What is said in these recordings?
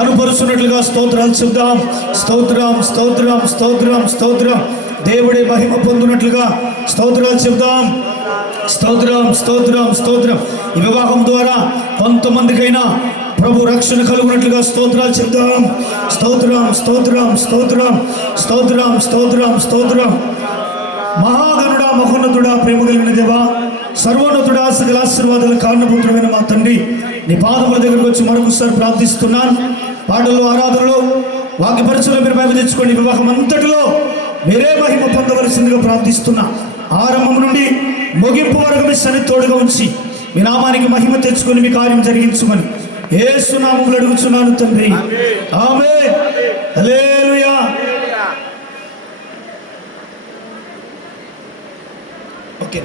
కనుపరుచున్నట్లుగా స్తోత్రాలు చెప్దాం. స్తోత్రం స్తోత్రం స్తోత్రం స్తోత్రం. దేవుడే మహిమ పొందినట్లుగా స్తోత్రాలు చెప్దాం. స్తోత్రం స్తోత్రం స్తోత్రం. ఈ వివాహం ద్వారా కొంతమందికైనా ప్రభు రక్షణ కలుగునట్లుగా స్తోత్రాలు చెప్దాం. స్తోత్రం స్తోత్రం స్తోత్రం స్తోత్రం స్తోత్రం స్తోత్రం. మహాగణుడా, మహోన్నతుడా, ప్రేమ కలిగిన దేవా, సర్వోన్నతుడా, సకల ఆశీర్వాదాల కారణభూతుడైన మా తండ్రి, నీ పాదముల దగ్గరకు వచ్చి మరొకసారి ప్రార్థిస్తున్నాను. పాటలు, ఆరాధనలో, వాక్య పరిచయంలో మీరు మహిమ తెచ్చుకోండి. వివాహం అంతటిలో మీరే మహిమ పొందవలసిందిగా ప్రార్థిస్తున్నా. ఆరంభం నుండి ముగింపు వరకు మీ సన్నిధి తోడుగా ఉంచి మీ నామానికి మహిమ తెచ్చుకొని మీ కార్యం జరిగించమని యేసు నామములో అడుగుచున్నాను తండ్రి. ఆమేన్. హల్లెలూయా. ఓకే.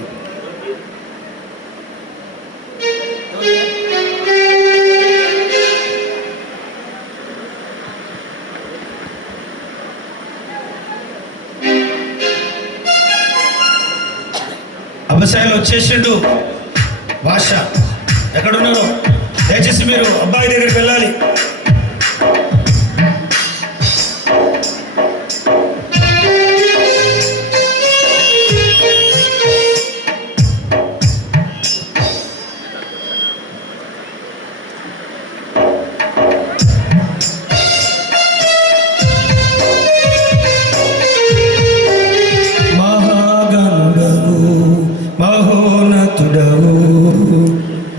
అబ్బాయిలు వచ్చేసిండు. భాష ఎక్కడున్నారో దయచేసి మీరు అబ్బాయి దగ్గరికి వెళ్ళాలి.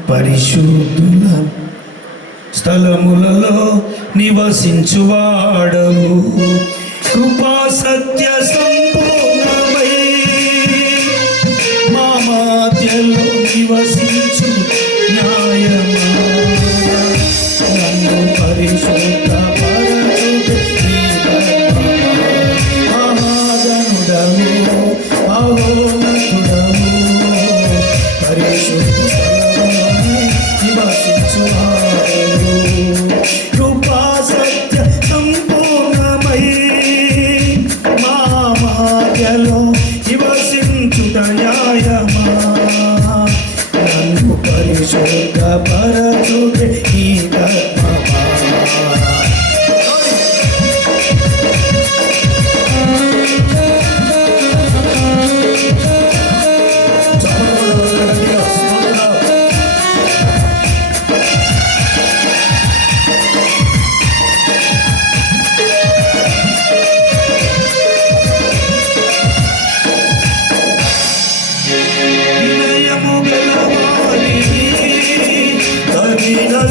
పరిశుద్ధుల స్థలములలో నివసించువాడవు, కృపా సత్య సంపూర్ణమై మా మధ్యలో నివసించు న్యాయమా, నన్ను పరిశుద్ధ మహాగణుడము, మహోన్నతుడము, పరిశుద్ధ కృపా సత్య సంపూర్ణమై మా మధ్యలో నివసించుట న్యాయమా, నన్ను పరిశుద్ధ పరచుటే నీ ధర్మమా.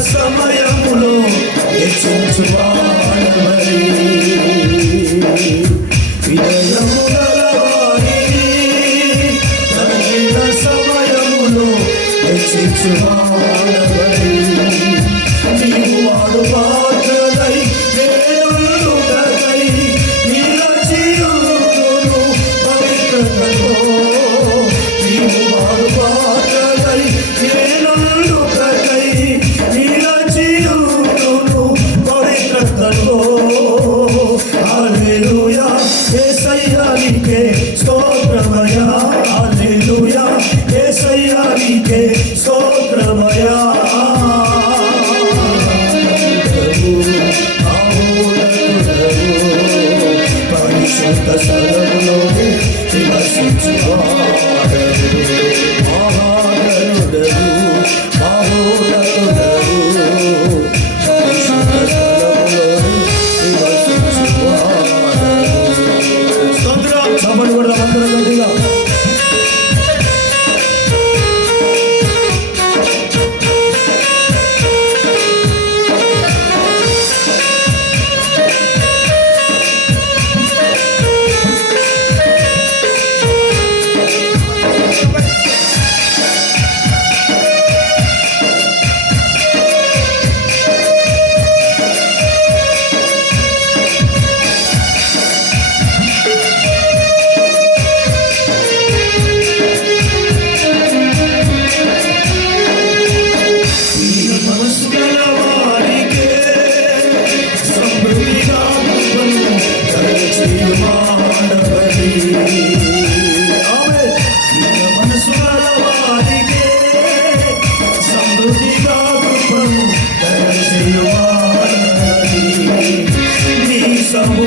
సమయములో హెచ్చించువాడవై, వినయము గలవారి తగిన సమయములో హెచ్చించువాడవై, నీవు వాడు పాత్రలై వేడుకై నిలచియుందును పవిత్రతలో, నీవు వాడు పాత్రలై వేడుకై నిలచియుందును పవిత్రత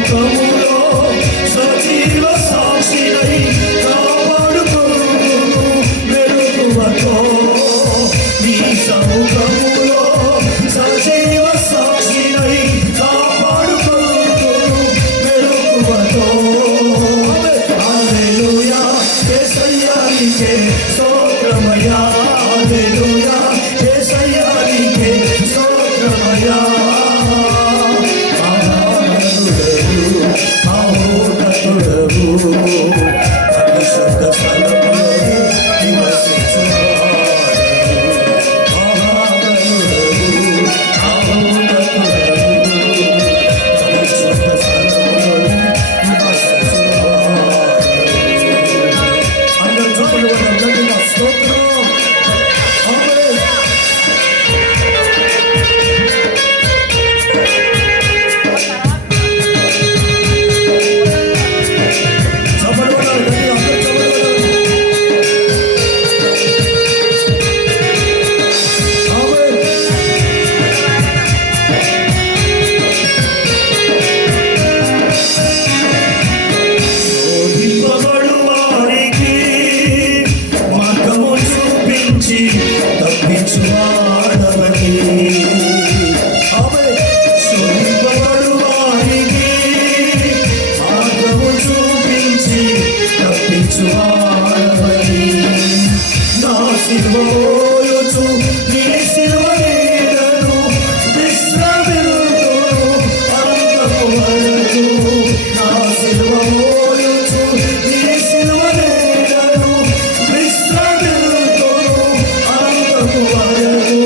సముఖములో సజీవ సాక్షినై కాపాడుకొను మెలకువతో. నీ సముఖములో సజీవ సాక్షినై కాపాడుకొను మెలకువతో. హల్లెలూయా యేసయ్యా నీకే స్తోత్రమయ్యా. హల్లెలూయా యేసయ్యా నీకే స్తోత్రమయ్యా. పరిశుద్ధ స్థలములో నివసించువాడు. పరిశుద్ధ స్థలములో నివసించువాడు. అందరూ చూపలు గట్టిగా స్తోత్రం. నా సిలువమోయుచు నీ సిలువ నీడను విశ్రమింతును అంతము వరకు. నా సిలువమోయుచు నీ సిలువ నీడను విశ్రమింతును అంతము వరకు.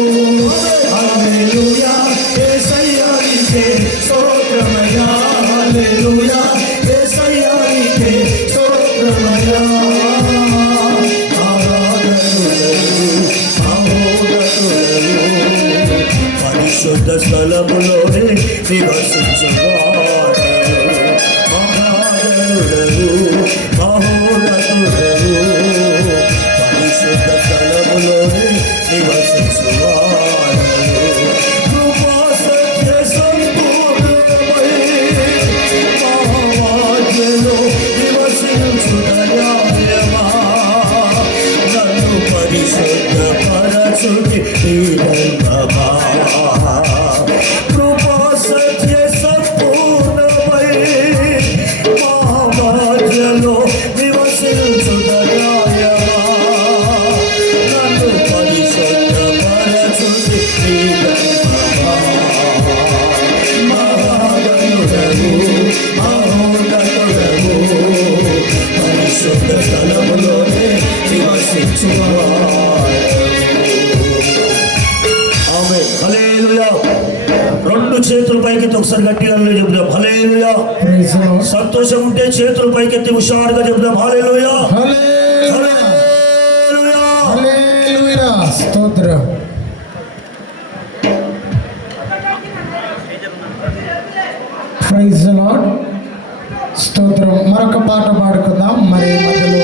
హల్లెలూయా యేసయ్యా నీకే స్తోత్రమయ్యా. హల్లెలూయా యేసయ్యా నీకే స్తోత్రమయ్యా. పరిశుద్ధ స్థలములోనే నివసించువాడు. మహోన్నతుడవు పరిశుద్ధ స్థలములోనే నివసించువాడు. కృపా సత్య సంపూర్ణమై మహావాక్యలో నివసించుదయాయమా. నన్ను పరిశుద్ధ పరచుటి కృపా సత్య సంపూర్ణమై మహావాక్యలో నివసించుదయాయమా. నన్ను పరిశుద్ధ పరచుటి మహాగణుడవు మహోన్నతుడవు పరిశుద్ధ స్థలములోనే నివసించువాడు. ఆమేన్. హల్లెలూయా. రెండు చేతులు పైకెత్తి ఒకసారి గట్టిగా చెప్దాం హల్లెలూయా. సంతోషం ఉంటే చేతులు పైకెత్తి హుషారుగా చెప్దాం హల్లెలూయా. హల్లెలూయా. స్తోత్రం. Praise the lord. స్తోత్రం. మరొక పాట పాడుకుందాం. మరి మధ్యలో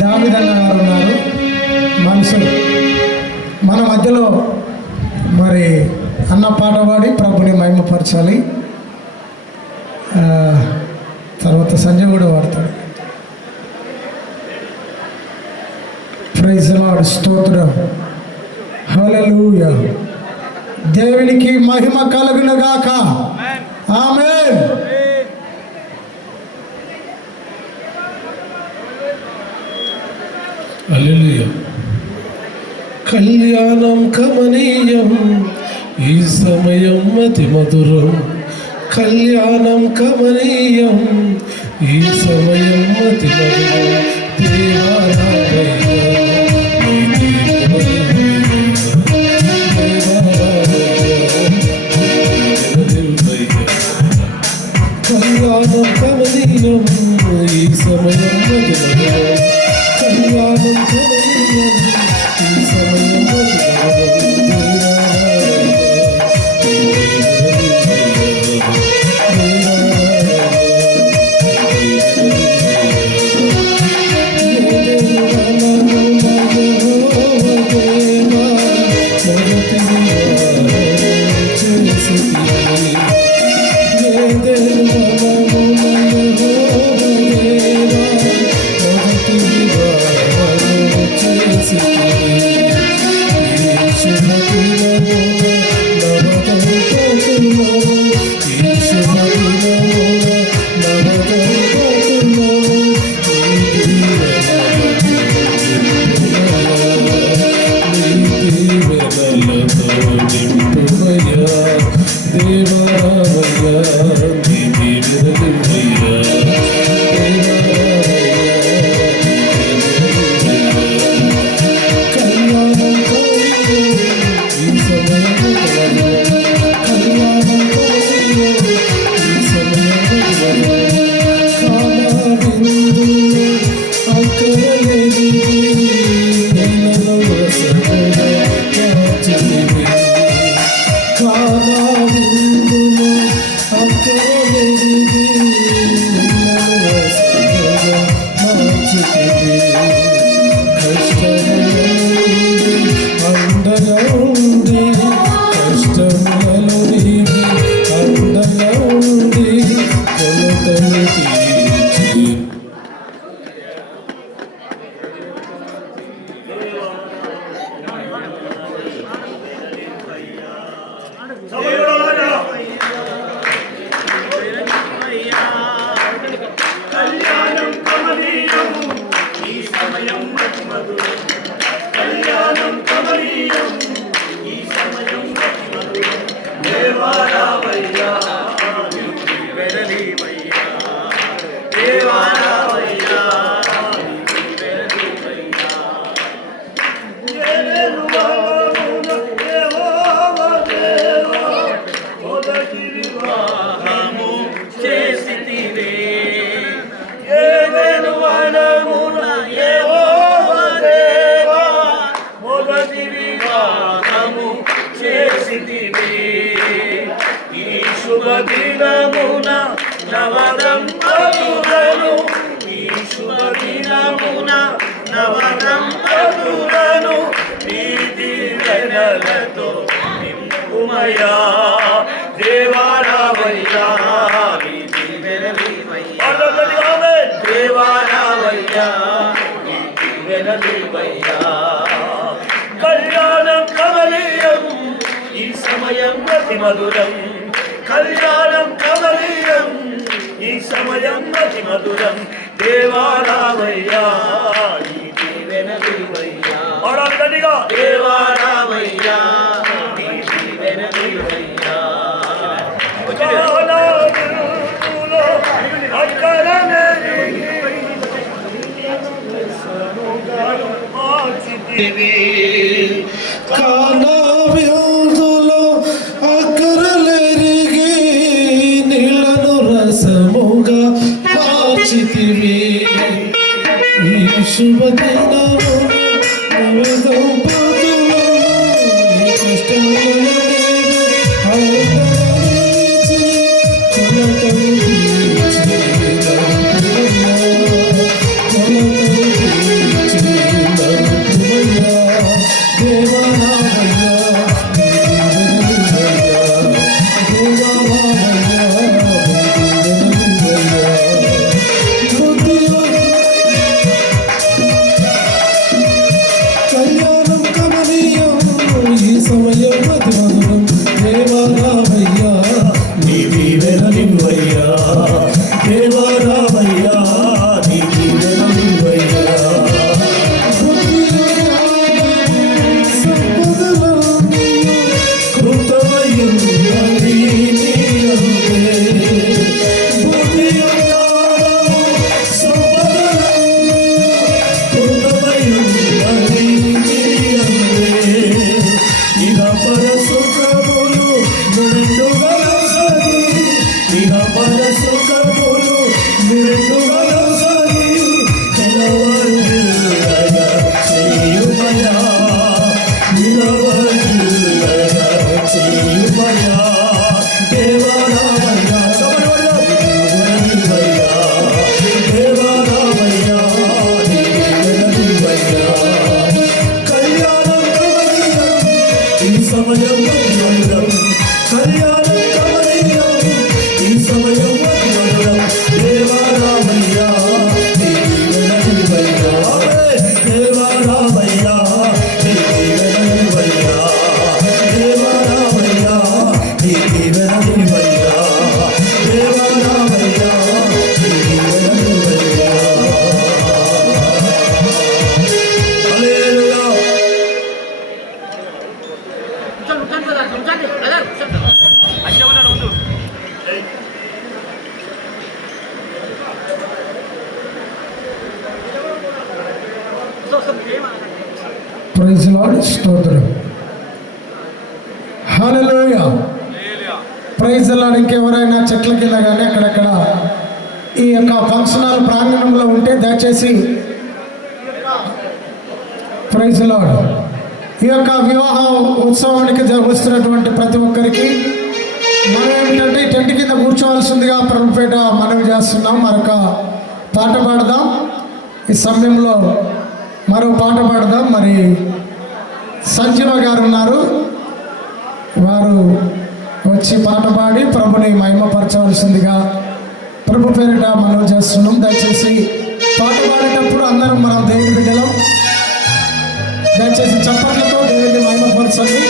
దావీదన్న గారు ఉన్నారు. మనుషులు మన మధ్యలో మరి అన్న పాట పాడి ప్రభుని మహిమపరచాలి. తర్వాత సంజయ్ కూడా పాడతాడు. Praise the lord. స్తోత్రం. హల్లెలూయా. దేవునికి మహిమ కలుగును గాక. ఆమేన్. హల్లెలూయా. కళ్యాణం కమనీయం ఈ సమయం అతి మధురం. కళ్యాణం కమనీయం ఈ సమయం అతి మధురం. కళ్యాణం కమనీయం ఈ సమయం అతి మధురం. కళ్యాణం కమనీయం ఈ సమయం అతి మధురం. రామయ్యా దేవా రామయ్యా నీ దీవెనలివ్వయ్యా శుభదినమున నవదంపతులను ఈ శుభదినమున నవదంపతులను నీ దీవెనలతో నింపుమయా దేవా రామయ్యా నీ దీవెనలివ్వయ్యా దేవా రామయ్యా నీ దీవెనలివ్వయ్యా కళ్యాణం కమనీయం ఈ సమయం అతి మధురం కళ్యాణం కమనీయం ఈ సమయం అతి మధురం దేవా రామయ్యా నీ దీవెనలివ్వయ్యా గట్టిగా దేవా రామయ్యా నీ దీవెనలివ్వయ్యా కానా వ్యాధులో అక్కరలెరిగి నీళ్లను రసముగా మార్చితివి ఈ శుభదినము నవదంపతులను నీ కష్టములను ఆదరించి కొలతలు తీర్చి కళ్యాణం కమనీయం ఈ సమయం అతి మధురం దేవా రామయ్యా నీ దీవెనలివ్వయ్యా దేవా రామయ్యా నీ దీవెనలివ్వయ్యా కృతమయ్యున్నది నీ అందే బుద్ధియున్నాడు సంపదలన్నీ కృతమయ్యున్నది నీ అందే ఇహ పరసుఖములు నిండుగా సగి ఇహ పరసుఖములు నిండుగా సగి నిలవర్గిల్లగా చేయుమయా నిలవర్గిల్లగా చేయుమయా దేవా రామయ్యా దీవెనలివ్వయ్యా దేవా రామయ్యా దీవెనలివ్వయ్యా కళ్యాణం కమనీయం ఈ సమయం మధురం కళ్యాణం కమనీయం ఈ సమయం మధురం దేవా రామయ్యా నీ దీవెనలివ్వయ్యా దేవా రామయ్యా నీ దీవెనలివ్వయ్యా దేవా రామయ్యా నీ లార్డ్, స్తోత్రం. హల్లెలూయా. Praise Lord. ఇంకెవరైనా చెట్ల కింద కానీ అక్కడక్కడ ఈ యొక్క ఫంక్షన్ హాల్ ప్రాంగణంలో ఉంటే దయచేసి ప్రైజ్ లార్డ్. ఈ యొక్క వివాహ ఉత్సవానికి వస్తున్నటువంటి ప్రతి ఒక్కరికి మనం ఏమిటంటే ఈ టెంట్ కింద కూర్చోవలసిందిగా ప్రభుపేట మనవి చేస్తున్నాం. మరొక పాట పాడదాం. ఈ సమయంలో మరో పాట పాడదాం. మరి సంజీవ గారు ఉన్నారు, వారు వచ్చి పాట పాడి ప్రభుని మహిమపరచవలసిందిగా ప్రభు పేరిట మనవి చేస్తున్నాం. దయచేసి పాట పాడేటప్పుడు అందరం మనం దేవుని బిడ్డలం, దయచేసి చప్పట్లతో దేవుని మహిమపరచండి.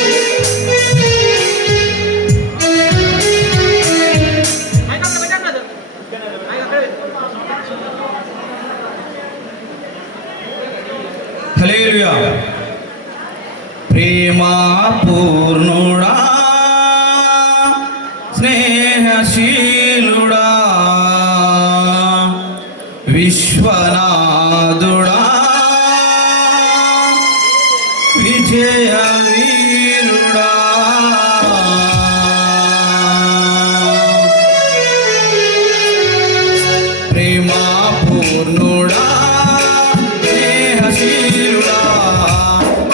హల్లెలూయా. ప్రేమా పూర్ణుడా, స్నేహశీలుడా, విశ్వనాథుడా, విజయ వీరుడా, ప్రేమా పూర్ణుడా, స్నేహశీలుడా,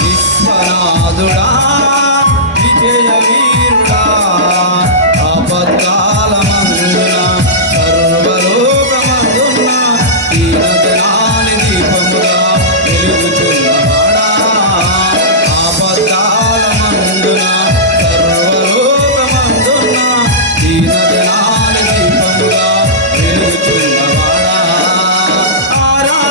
విశ్వనాథుడా, విజయ వీరుడా, ఆపత్కాలమందున సర్వలోకమందున దీనజనాని దీపముగా వెలుగుచున్నవాడా, ఆపత్కాలమందున సర్వలోకమందున దీనజనాని దీపముగా వెలుగుచున్నవాడా, ఆరాధన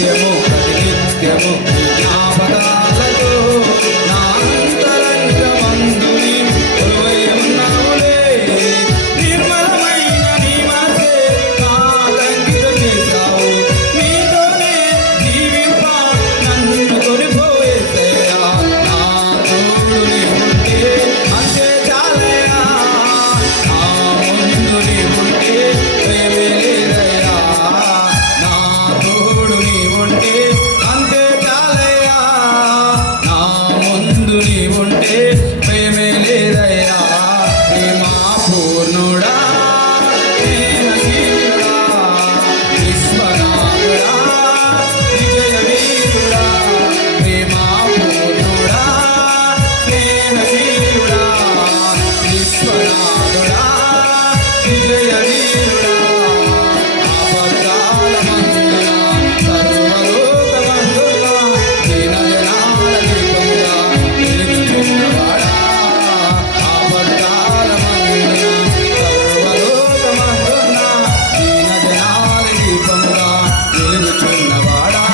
నిత్యము ప్రతినిత్యము నీ జ్ఞాపకాలతో నా అంతరంగమందు నీవు కొలువై ఉన్నావులే. నిర్మలమైన నీ మనసే నాకంకితం చేశావు. నీతోనే జీవింప నన్ను కొనిపోయేసయ్యా. నా తోడు నీవుంటే అంతే చాలయ్యా. నా ముందు నీవుంటే భయమే లేదయ్యా. నా తోడు నీవుంటే అంతే చాలయ్యా. నా ముందు నీవుంటే భయమే లేదయ్యా. ప్రేమా పూర్ణుడా, ప్రేమశీలుడా, విశ్వనాథుడా, విజయవీరుడా. ప్రేమా పూర్ణుడా, ప్రేమశీలుడా, విశ్వనాథుడా, విజయవీరుడా. ఆపత్కాలమందున సర్వలోకమందున దీనజనాల దీపముగా వెలుగుచున్నవాడా. ఆపత్కాలమందున సర్వలోకమందున దీనజనాల దీపముగా వెలుగుచున్నవాడా.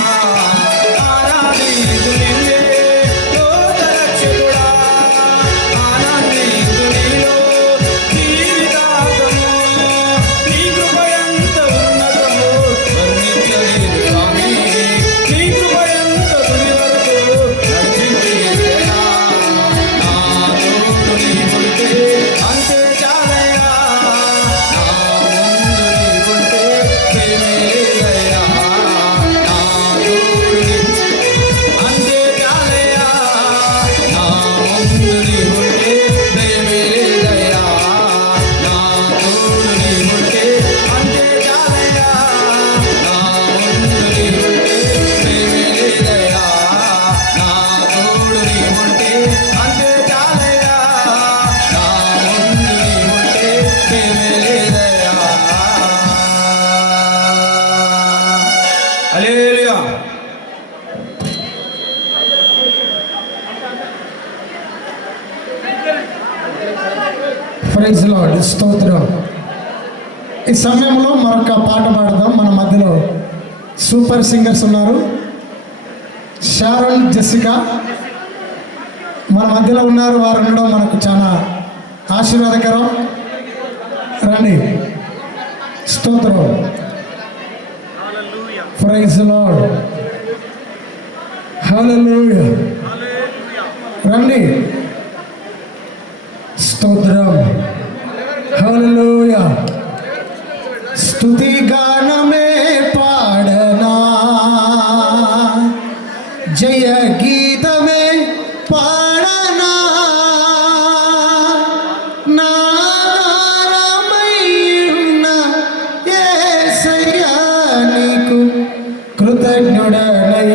ఆరాధించు నిన్నే లోకరక్షకుడా. ఆనందించు నీలో జీవితాంతము. నీ కృప ఎంత ఉన్నతమో వర్ణించలేను స్వామి. నీ కృప ఎంత తుది వరకు నడిపించి యేసయ్యా. నా తోడు నీవుంటే అంతే చాలయ్యా. నా ముందు నీవుంటే ప్రేమే లేదయ్యా. నా తోడు అంతే చాలయ్యా. నా ముందు నీవుంటే ప్రేమే లేదయ్యా. నా తోడు నీవుంటే అంతే చాలయ్యా. నా ముందు నీవుంటే ప్రేమే లేదయ్యా. నా తోడు నీవుంటే అంతే చాలయ్యా. నా ముందు నీవుంటే ప్రేమే లేదయ్యా. హల్లెలూయా. ప్రైజ్ లార్డ్, స్తోత్రం. ఈ సమయంలో మరొక పాట పాడదాం. మన మధ్యలో సూపర్ సింగర్స్ ఉన్నారు. షారోన్, జెసికా మన మధ్యలో ఉన్నారు. వారు ఉండడం మనకు చాలా ఆశీర్వాదకరం. రండి. స్తోత్రం. Praise Lord. హల్లెలూయా. రండి. స్తోత్రం. హల్లెలూయా. స్తుతి గానమే పాడనా, జయ గీతమే పాడనా. నా ఆధారమైన యేసయ్యా నీకు కృతజ్ఞుడనై.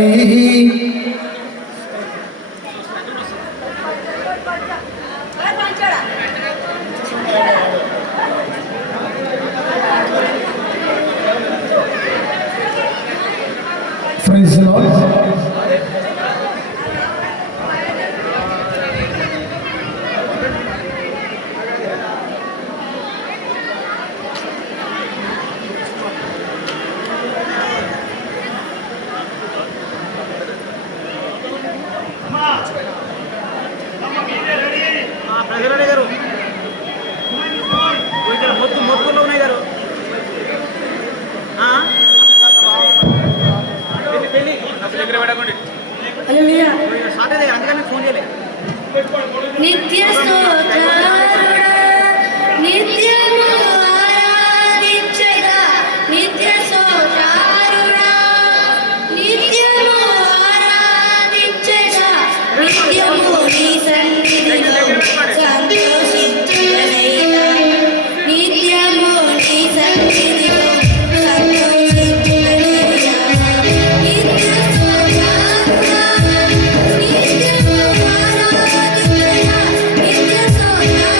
Praise lord. ప్రజలనే గారు మొత్తుల్లో ఉన్నాయి గారు. పెళ్ళి షార్ట్ అదే, అందుకని ఫోన్ చేయలేదు. నిత్య స్తోత్రుడా, నిత్యము ఆరాధించగా. నిత్య స్తోత్రుడా, నిత్యము ఆరాధించగా. నిత్యము నీ సన్నిధిలో సంతోషించుటనైనా. నిత్యము నీ సన్నిధిలో సంతోషించుటనైనా. నిత్య స్తోత్రుడా, నిత్యము ఆరాధించగా. నిత్య స్తోత్రుడా,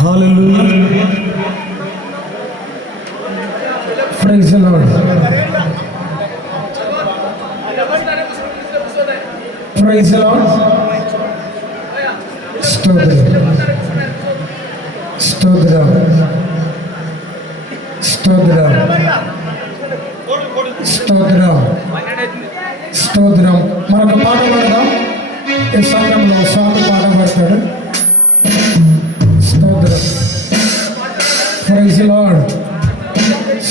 hallelujah. Praise the Lord. Praise the lord. స్తోత్రం స్తోత్రం స్తోత్రం స్తోత్రం స్తోత్రం. మరొక పాట పాడదాం. ఈ సమయంలో స్వామి పాట పాడతాడు. స్తోత్రం. Praise the lord.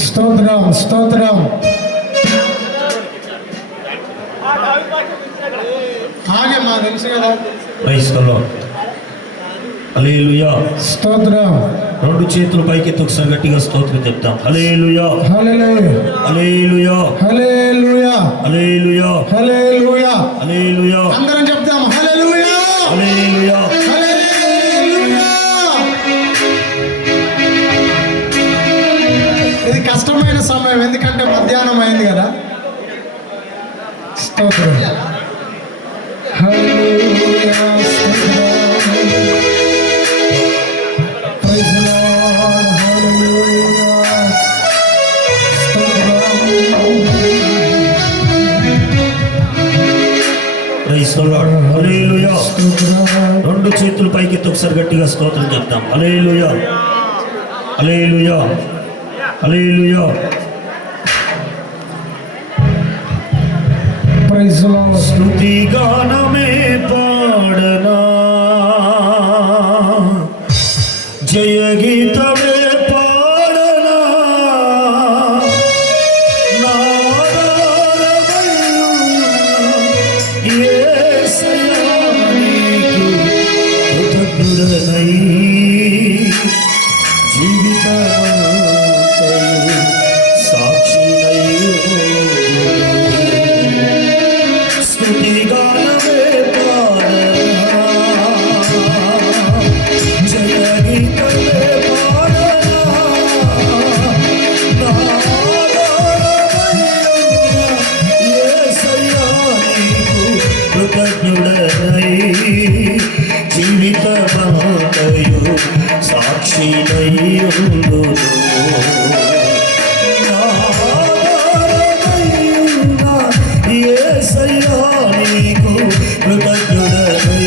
స్తోత్రం స్తోత్రం. ఆగే మా తెలుసు కదా. Praise the Lord. హల్లెలూయా. స్తోత్రం. రెండు చేతులు పైకెత్తి ఒకసారి గట్టిగా స్తోత్రం చెప్తాం. Hallelujah. Hallelujah hallelujah. Hallelujah hallelujah. Hallelujah. హల్లెలూయా. అందరం చెప్తాం హల్లెలూయా హల్లెలూయా. హల్లెలూయా. ఇది కష్టమైన సమయం, ఎందుకంటే మధ్యాహ్నం అయింది కదా. స్తోత్రం. హల్లెలూయా. స్తోత్రం. Praise the Lord. Hallelujah. Praise the Lord. Hallelujah. రెండు చేతులు పైకెత్తి ఒకసారి గట్టిగా స్తోత్రం చెప్తాం. Hallelujah. Hallelujah. Hallelujah. Praise the Lord. స్తుతి గానమే పాడనా, జయ గీతమే పాడనా, నాదారమయ్యు యేసయ్యా నీకు కృతజ్ఞుడనై జీవితమంతయు సాక్షినై స్తుతి గానమే పాడనా, జయ గీతమే పాడనా, నాదారమయ్యు యేసయ్యా నీకు కృతజ్ఞుడనై జీవితమంతయు సాక్షినై ఉందును. నాదారమయ్యున్న యేసయ్యా నీకు కృతజ్ఞుడనై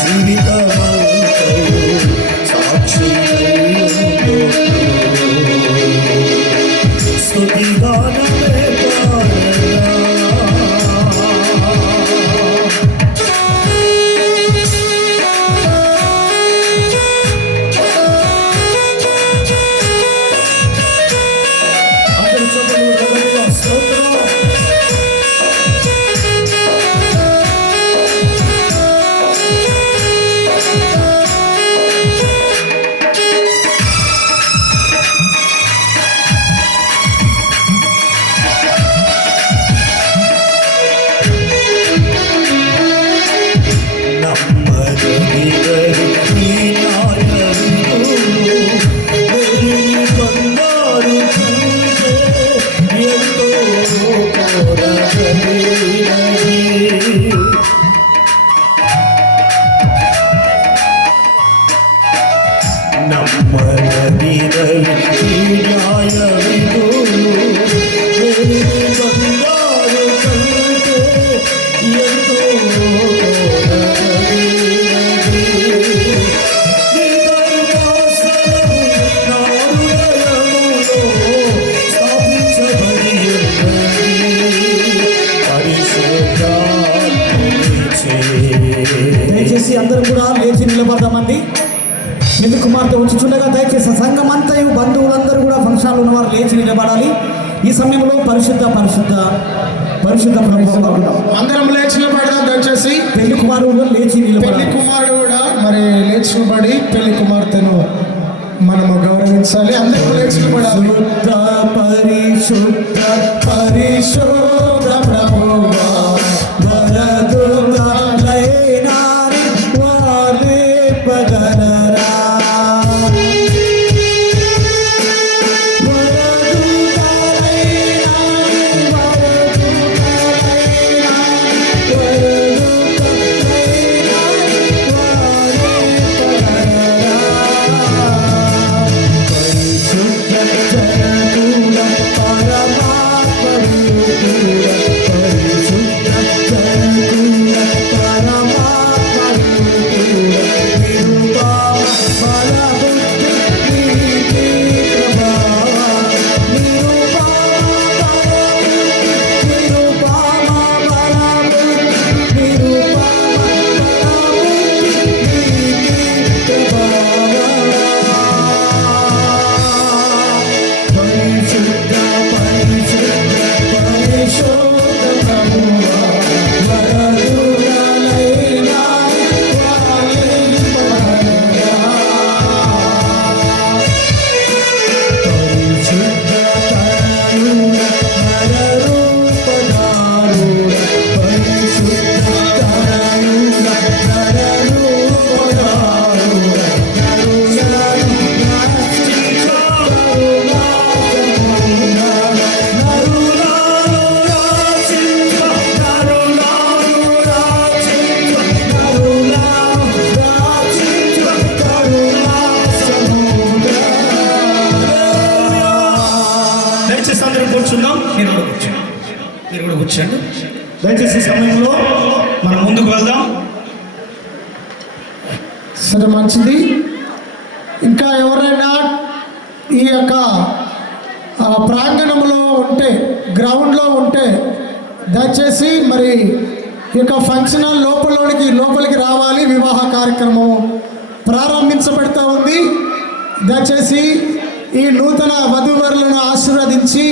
జీవితమంతయు సాక్షినై ఉందును. స్తుతి గానమే పాడనా. అందరూ చప్పట్లు కొట్టండి. స్తోత్రం. దయచేసి అందరూ కూడా లేచి నిలబడదామండి. పెళ్లి కుమార్తె వచ్చుచుండగా దయచేసి సంఘం అంతయు బంధువులందరూ కూడా ఫంక్షన్లు ఉన్నవారు లేచి నిలబడాలి. ఈ సమయంలో పరిశుద్ధ పరిశుద్ధ పరిశుద్ధ ప్రభువు అందరం లేచి నిలబడదాం. దయచేసి పెళ్లి కుమారుడు లేచి పెళ్లి నిలబడాలి. కుమారుడు కూడా మరి లేచి నిలబడి పెళ్లి కుమార్తెను మనము గౌరవించాలి. అందరూ లేచి నిలబడాలి. శుద్ధ పరిశుద్ధ పరిశుద్ధ ప్రభువా వరదులైనాని వాలిపగలరా. వరదులైనాని మీరు కూడా కూర్చోండి. దయచేసి ఈ సమయంలో మనం ముందుకు వెళ్దాం. సరే, మంచిది. ఇంకా ఎవరైనా ఈ యొక్క ప్రాంగణంలో ఉంటే, గ్రౌండ్లో ఉంటే దయచేసి మరి ఈ యొక్క ఫంక్షన్ హాల్ లోపలికి రావాలి. వివాహ కార్యక్రమం ప్రారంభించబడుతూ ఉంది. దయచేసి ఈ నూతన వధూవరులను ఆశీర్వదించి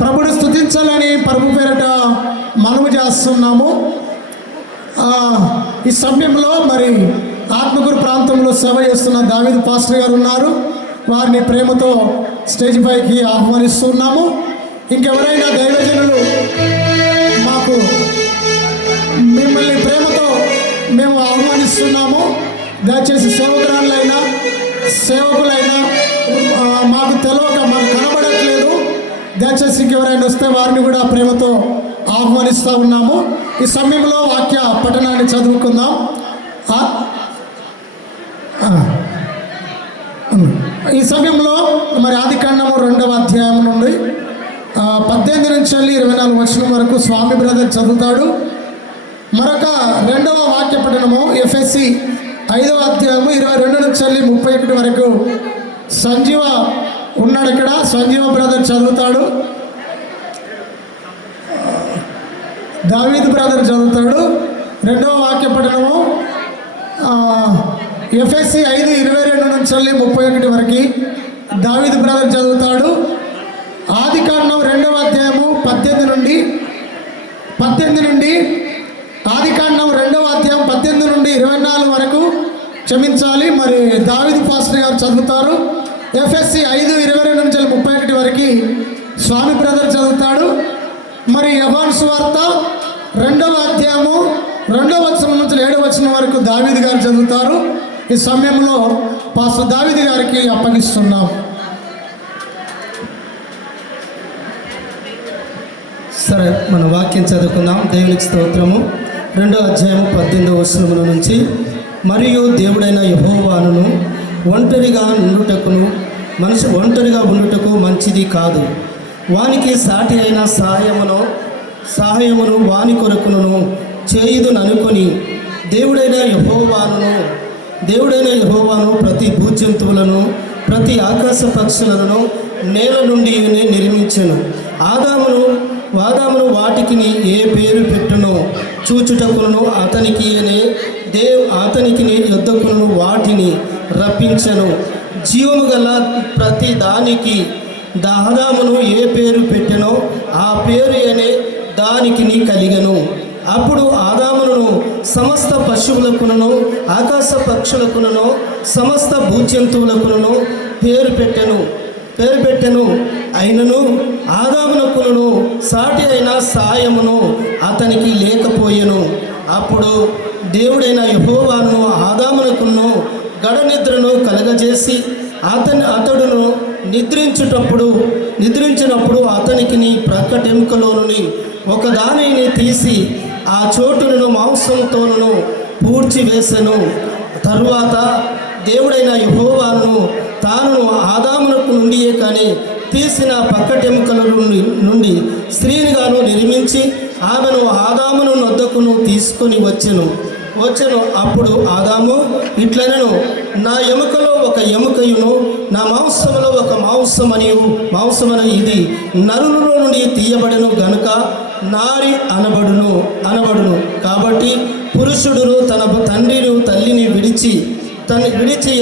ప్రభుని స్తుతించాలని ప్రభు పేరిట మనవి చేస్తున్నాము. ఈ సమయంలో మరి ఆత్మకూరు ప్రాంతంలో సేవ చేస్తున్న దావీదు పాస్టర్ గారు ఉన్నారు. వారిని ప్రేమతో స్టేజ్ పైకి ఆహ్వానిస్తున్నాము. ఇంకెవరైనా దైవజనులు మాకు మిమ్మల్ని ప్రేమతో మేము ఆహ్వానిస్తున్నాము. దయచేసి సేవకురాళ్ళైనా సేవకులైనా మాకు తెలియక మాకు కనబడట్లేదు. దయచేసి ఇంకెవరైనా వస్తే వారిని కూడా ప్రేమతో ఆహ్వానిస్తూ ఉన్నాము. ఈ సమయంలో వాక్య పఠనాన్ని చదువుకుందాం. ఈ సమయంలో మరి ఆదికాండము 2వ అధ్యాయం నుండి 18 నుంచి 24 వచనం వరకు స్వామి బ్రదర్ చదువుతాడు. మరొక 2వ వాక్య పఠనము ఎఫ్ఎస్సి 5వ అధ్యాయము 22 నుంచి 31 వరకు సంజీవ ఉన్నాడు. ఇక్కడ సంజీవ బ్రదర్ చదువుతాడు. దావీదు బ్రదర్ చదువుతాడు. 2వ వాక్య పఠనము ఎఫ్ఎస్సి 5:22 నుంచి 31 వరకు దావీదు బ్రదర్ చదువుతాడు. ఆదికాండం 2వ అధ్యాయము 18 నుండి ఆదికాండం 2వ అధ్యాయం 18 నుండి 24 వరకు క్షమించాలి. మరి దావీదు పాస్టర్ గారు చదువుతారు. ఎఫ్ఎస్సి 5:22 నుంచి 31 వరకు స్వామి బ్రదర్ చదువుతాడు. మరి యోహాను సువార్త 2వ అధ్యాయము 2వ వచనం నుంచి 7వ వచనం వరకు దావీదు గారు చదువుతారు. ఈ సమయంలో పాస్టర్ దావీదు గారికి అప్పగిస్తున్నాం. సరే, మన వాక్యం చదువుకుందాం. దేవునికి స్తోత్రము. 2వ అధ్యాయం 18వ వచనముల నుంచి, మరియు దేవుడైన యెహోవాను ఒంటరిగా ఉండుటకు మంచిది కాదు. వానికి సాటి అయిన సహాయమును వాని కొరకును చేయుదుననుకొని దేవుడైన యెహోవాను ప్రతి భూజంతువులను ప్రతి ఆకాశ పక్షులను నేల నుండి నిర్మించెను. ఆదామును వాటికి ఏ పేరు పెట్టునో చూచుటకును అతనికి యొద్దకును వాటిని రప్పించెను. జీవము గల ప్రతి దానికి ఆదామును ఏ పేరు పెట్టెనో ఆ పేరు అనే దానికి కలిగెను. అప్పుడు ఆదామును సమస్త పశువులకును ఆకాశ పక్షులకును సమస్త భూజంతువులకును పేరు పెట్టెను. అయినను ఆదామునకును సాటి అయిన సాయమును అతనికి లేకపోయెను. అప్పుడు దేవుడైన యెహోవాను ఆదామునకును గడనిద్రను కలగజేసి అతడును నిద్రించినప్పుడు అతనికి ప్రక్కటెముకలోని ఒకదానిని తీసి ఆ చోటును మాంసంతోను పూడ్చివేసెను. తరువాత దేవుడైన యెహోవాను తాను ఆదామునకు నుండియే కానీ తీసిన పక్కటెముకల నుండి స్త్రీనిగాను నిర్మించి ఆమెను ఆదామును నొద్దకును తీసుకొని వచ్చెను. అప్పుడు ఆదాము ఇట్లనెను, నా ఎముకలో ఒక ఎముకయును నా మాంసములో ఒక మాంసమని ఇది నరులలో నుండి తీయబడెను గనుక నారి అనబడును. కాబట్టి పురుషుడు తన తల్లిని విడిచి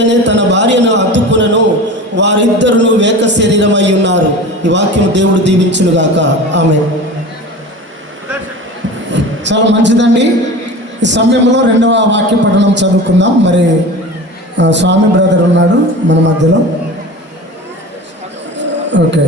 అనే తన భార్యను అద్దుకునను, వారిద్దరును వేక శరీరమై ఉన్నారు. ఈ వాక్యం దేవుడు దీవించునుగాక. ఆమె. చాలా మంచిదండి. ఈ సమయంలో 2వ వాక్య పఠనం చదువుకుందాం. మరి స్వామి బ్రదర్ ఉన్నాడు మన మధ్యలో. ఓకే.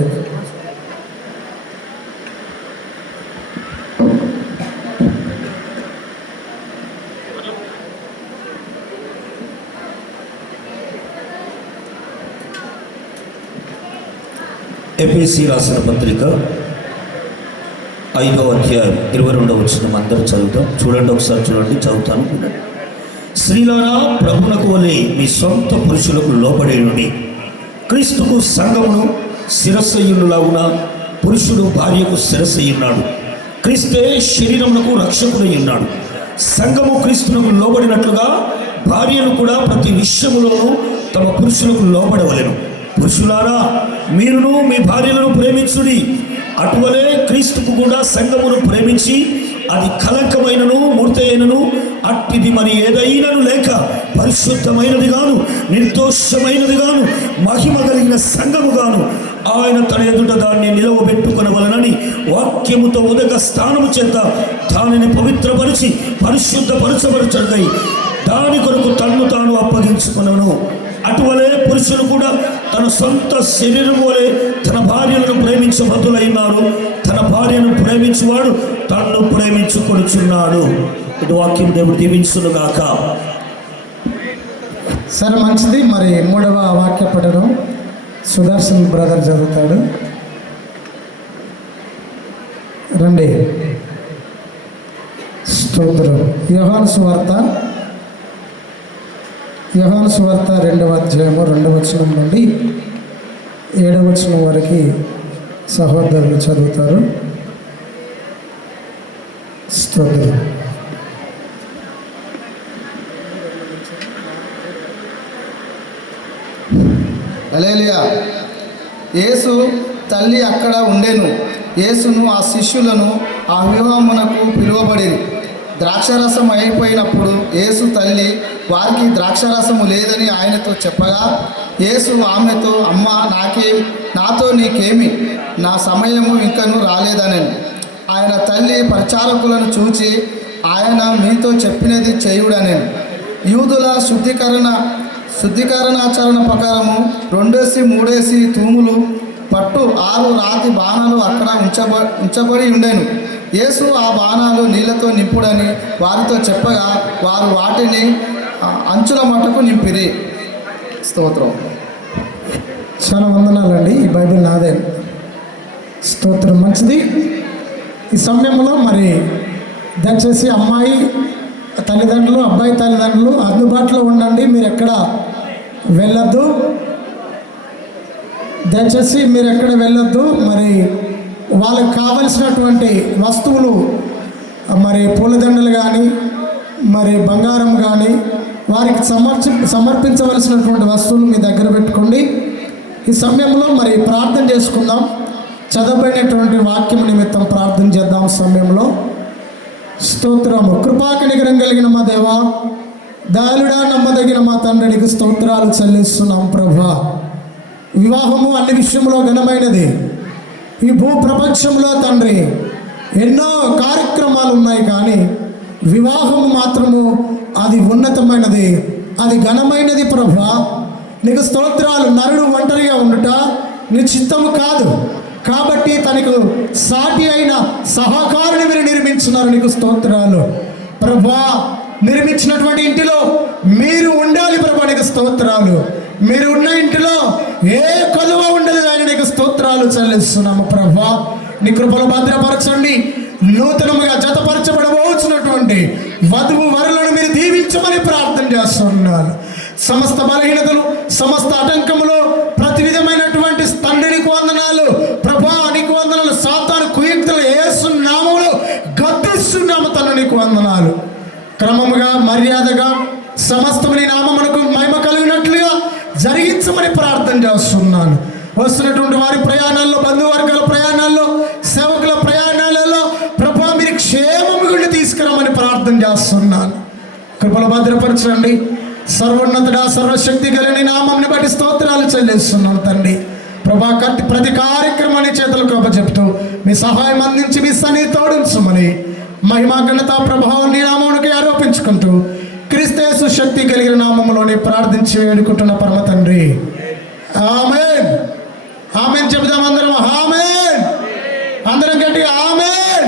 ఎఫెసీ రాసిన పత్రిక 5వ అధ్యాయం 22వ వచనం అందరూ చదువుతాం. చూడండి, ఒకసారి చూడండి, చదువుతాను, వినండి. స్త్రీలారా, ప్రభునకు వలె మీ సొంత పురుషులకు లోబడేయుడి. క్రీస్తుకు సంఘమును శిరస్సయ్యులాగున పురుషుడు భార్యకు శిరస్సయ్యున్నాడు. క్రీస్తే శరీరమునకు రక్షకుడై ఉన్నాడు. సంఘము క్రీస్తునకు లోబడినట్లుగా భార్యలు కూడా ప్రతి విషయములోనూ తమ పురుషులకు లోబడవలెను. పురుషులారా, మీరును మీ భార్యలను ప్రేమించుడి. అటువలే క్రీస్తుకు కూడా సంఘమును ప్రేమించి అది కలంకమైనను మూర్తయినను అట్టిది మరి ఏదైనను లేక పరిశుద్ధమైనదిగాను నిర్దోషమైనదిగాను మహిమ కలిగిన సంఘముగాను ఆయన తన ఎదుట దాన్ని నిలవబెట్టుకొనవలనని వాక్యముతో ఉదక స్థానము చేత దానిని పవిత్రపరిచి పరిశుద్ధపరచబరచడై దాని కొరకు తన్ను తాను అప్పగించుకొనను. అటువలే పురుషులు కూడా తన సొంత శరీరం వలె తన భార్యలను ప్రేమించబద్దులైనారు. తన భార్యను ప్రేమించువాడు తన్ను ప్రేమించుకొనుచున్నాడు. ఇటు వాక్యం దేవుడు దీవించునుగాక. సరే, మంచిది. మరి 3వ వాక్య పఠనం సుదర్శన్ బ్రదర్ చదువుతాడు. రండి. స్తోత్రం. యోహాను సువార్త 2వ అధ్యాయము 2వ వచనం నుండి 7వ వచనం వరకు సహోదరులు చదువుతారు. స్తోత్రం. హల్లెలూయా. యేసు తల్లి అక్కడ ఉండెను. యేసును ఆ శిష్యులను ఆ వివాహమునకు పిలువబడేది. ద్రాక్షరసం అయిపోయినప్పుడు యేసు తల్లి వారికి ద్రాక్షరసము లేదని ఆయనతో చెప్పగా యేసు ఆమెతో, అమ్మా, నాతో నీకేమి, నా సమయము ఇంకను రాలేదనని. ఆయన తల్లి పరిచారకులను చూచి, ఆయన మీతో చెప్పినది చేయుడనెను. యూదుల శుద్ధీకరణాచరణ ప్రకారము 2-3 తూములు పట్టు 6 రాతి బాణాలు అక్కడ ఉంచబడి ఉండెను. యేసు ఆ బాణాలు నీళ్లతో నింపుడని వారితో చెప్పగా వారు వాటిని అంచుల మట్టుకు నింపిరి. స్తోత్రం. చాలా వందనాలండి. ఈ బైబిల్ నాదే. స్తోత్రం. మంచిది. ఈ సమయంలో మరి దయచేసి అమ్మాయి తల్లిదండ్రులు, అబ్బాయి తల్లిదండ్రులు అందుబాటులో ఉండండి. మీరు ఎక్కడ వెళ్ళొద్దు. దయచేసి మీరు ఎక్కడ వెళ్ళొద్దు. మరి వాళ్ళకి కావలసినటువంటి వస్తువులు, మరి పూలదండలు కానీ, మరి బంగారం కానీ, వారికి సమర్పించవలసినటువంటి వస్తువులు మీ దగ్గర పెట్టుకోండి. ఈ సమయంలో మరి ప్రార్థన చేసుకుందాం. చదవబడినటువంటి వాక్యం నిమిత్తం ప్రార్థన చేద్దాం. సమయంలో స్తోత్రము. కృపాకనికరం కలిగిన మా దేవా, దయాళుడా, నమ్మదగిన మా తండ్రికి స్తోత్రాలు చెల్లిస్తున్నాం. ప్రభా, వివాహము అన్ని విషయంలో ఘనమైనది. ఈ భూ ప్రపంచంలో తండ్రి ఎన్నో కార్యక్రమాలు ఉన్నాయి, కానీ వివాహము మాత్రము అది ఉన్నతమైనది, అది ఘనమైనది. ప్రభా, నీకు స్తోత్రాలు. నరుడు ఒంటరిగా ఉండుట నీ చిత్తము కాదు. కాబట్టి తనకు సాటి అయిన సహకారిని మీరు నిర్మించున్నారు. నీకు స్తోత్రాలు. ప్రభా, నిర్మించినటువంటి ఇంటిలో మీరు ఉండాలి. ప్రభా, నీకు స్తోత్రాలు. మీరు ఉన్న ఇంటిలో ఏ కొలువ ఉండదు. ఆయన నీకు స్తోత్రాలు చెల్లిస్తున్నాము. ప్రభా, నీ కృపలో భద్రపరచండి. నూతనముగా జతపరచబడబోచున్నటువంటి వధువు వరులను మీరు దీవించమని ప్రార్థన చేస్తున్నాను. సమస్త బలహీనతలు, సమస్త ఆటంకములు, ప్రతి విధమైనటువంటి తండ్రికి వందనాలు. ప్రభా, నీకు వందనాలు. సాతాను కుయుక్తులు యేసు నామములో గద్దిస్తున్నాము. తను నీకు వందనాలు. క్రమముగా, మర్యాదగా సమస్తము నీ నామమునకు మహిమ కలిగినట్లుగా జరిగించమని ప్రార్థన చేస్తున్నాను. వస్తున్నటువంటి వారి ప్రయాణాల్లో, బంధువర్గాల ప్రయాణాల్లో, సేవకుల ప్రయాణాలలో ప్రభా, మీరు క్షేమము గుండి తీసుకురామని ప్రార్థన చేస్తున్నాను. కృపలో భద్రపరచండి. సర్వోన్నతుడా, సర్వశక్తి కలిగిన నామంని బట్టి స్తోత్రాలు చెల్లిస్తున్నాను తండ్రి. ప్రభా, ప్రతి కార్యక్రమాన్ని చేతులకు అప్పచెప్తూ మీ సహాయం అందించి మీ సన్నిధి తోడించమని మహిమ, ఘనత, ప్రభావం నీ నామమునకు ఆరోపించుకుంటూ క్రీస్తు శక్తి కలిగిన నామములోని ప్రార్థించి వేడుకుంటున్న పరమ తండ్రి. ఆమేన్. ఆమేన్ చెబుదాం అందరం. ఆమేన్. అందరం గట్టిగా ఆమేన్,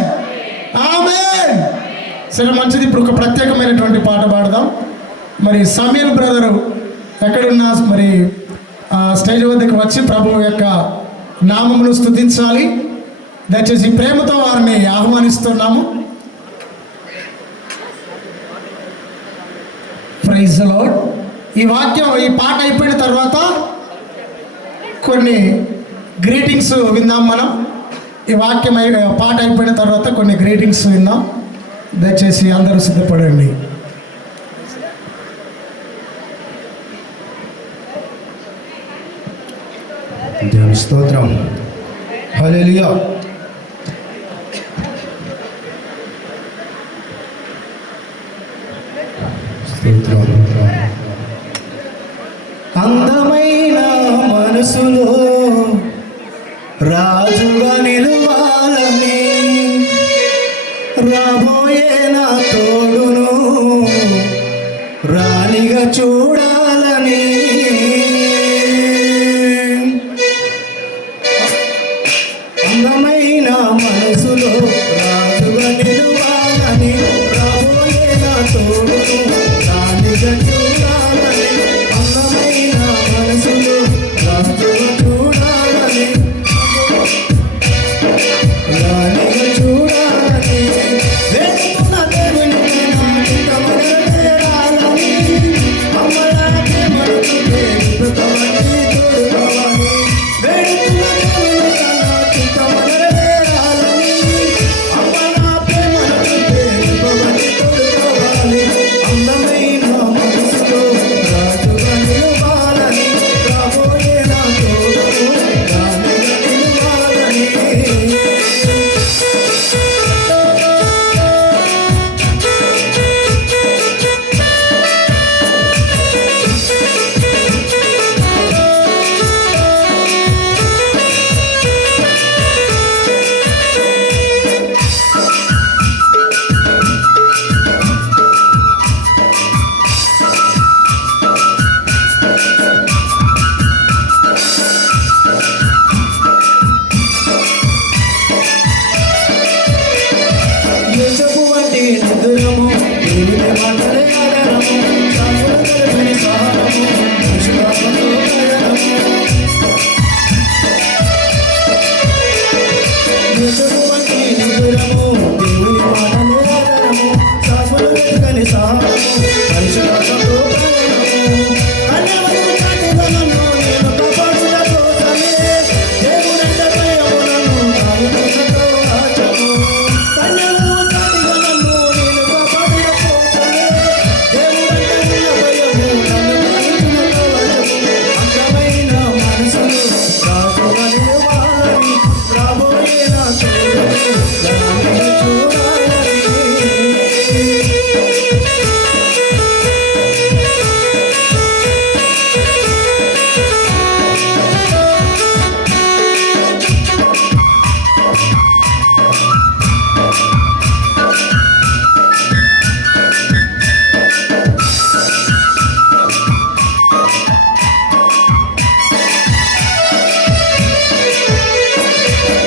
ఆమేన్. సరే, మంచిది. ఇప్పుడు ఒక ప్రత్యేకమైనటువంటి పాట పాడదాం. మరి సమీల్ బ్రదరు ఎక్కడున్నా మరి స్టేజ్ వద్దకు వచ్చి ప్రభువు యొక్క నామమును స్తుతించాలి. దయచేసి ప్రేమతో వారిని ఆహ్వానిస్తున్నాము. Praise the Lord. ఈ పాట అయిపోయిన తర్వాత కొన్ని గ్రీటింగ్స్ విందాం మనం. ఈ వాక్యం పాట అయిపోయిన తర్వాత కొన్ని గ్రీటింగ్స్ విందాం. దయచేసి అందరూ సిద్ధపడండి. దేవుని స్తోత్రం. హల్లెలూయా. స్తోత్రం. అందమైన మనసులో రాజుగా నిలవాలని, రాబోయే నా తోడును రాణిగా చూడాలని, అందమైన మనసులో రాజుగా నిలవాలని, రాబోయే నా తోడును రాణిగా చూడాలని, అందమైన మనసులో రాజుగా చూడాలని, రాణిగా చూడాలని, వెతుకున్న దేవుని నా చిత్తమును చేరాలని, అమ్మలాగే మనసు బ్రతకమని తోడుకోవాలి, వెతుకున్న దేవుని నా చిత్తమును చేరాలని, అమ్మలాగే మనసు బ్రతకమని తోడుకోవాలి, అందమైన మనసులో రాజుగా నిలవాలని, రాబోయే నా తోడును రాణిగా నిలవాలని. యేసుకు వంటి నిదురము, దేవుని మాటలే ఆధారము, శాశ్వత కలిపిన సహాయము, పరిశుద్ధాత్మతో ప్రయాణము. యేసుకు వంటి నిదురము, దేవుని మాటలే ఆధారము, శాశ్వత కలిపిన సహాయము, పరిశుద్ధాత్మతో ప్రయాణము. కన్యవరకు చాటుగా నన్ను నేను కాపాడుట కోసమే, దేవుడంత భయములను కాయుటకు రాజము. కన్యవరకు చాటుగా నన్ను నేను కాపాడుట కోసమే, దేవుడంత భయము నన్ను కాయుటకు రాజము. అందమైన మనసులో రాజుగా నిలవాలని, రాబోయే నా తోడును రాణిగా చూడాలని.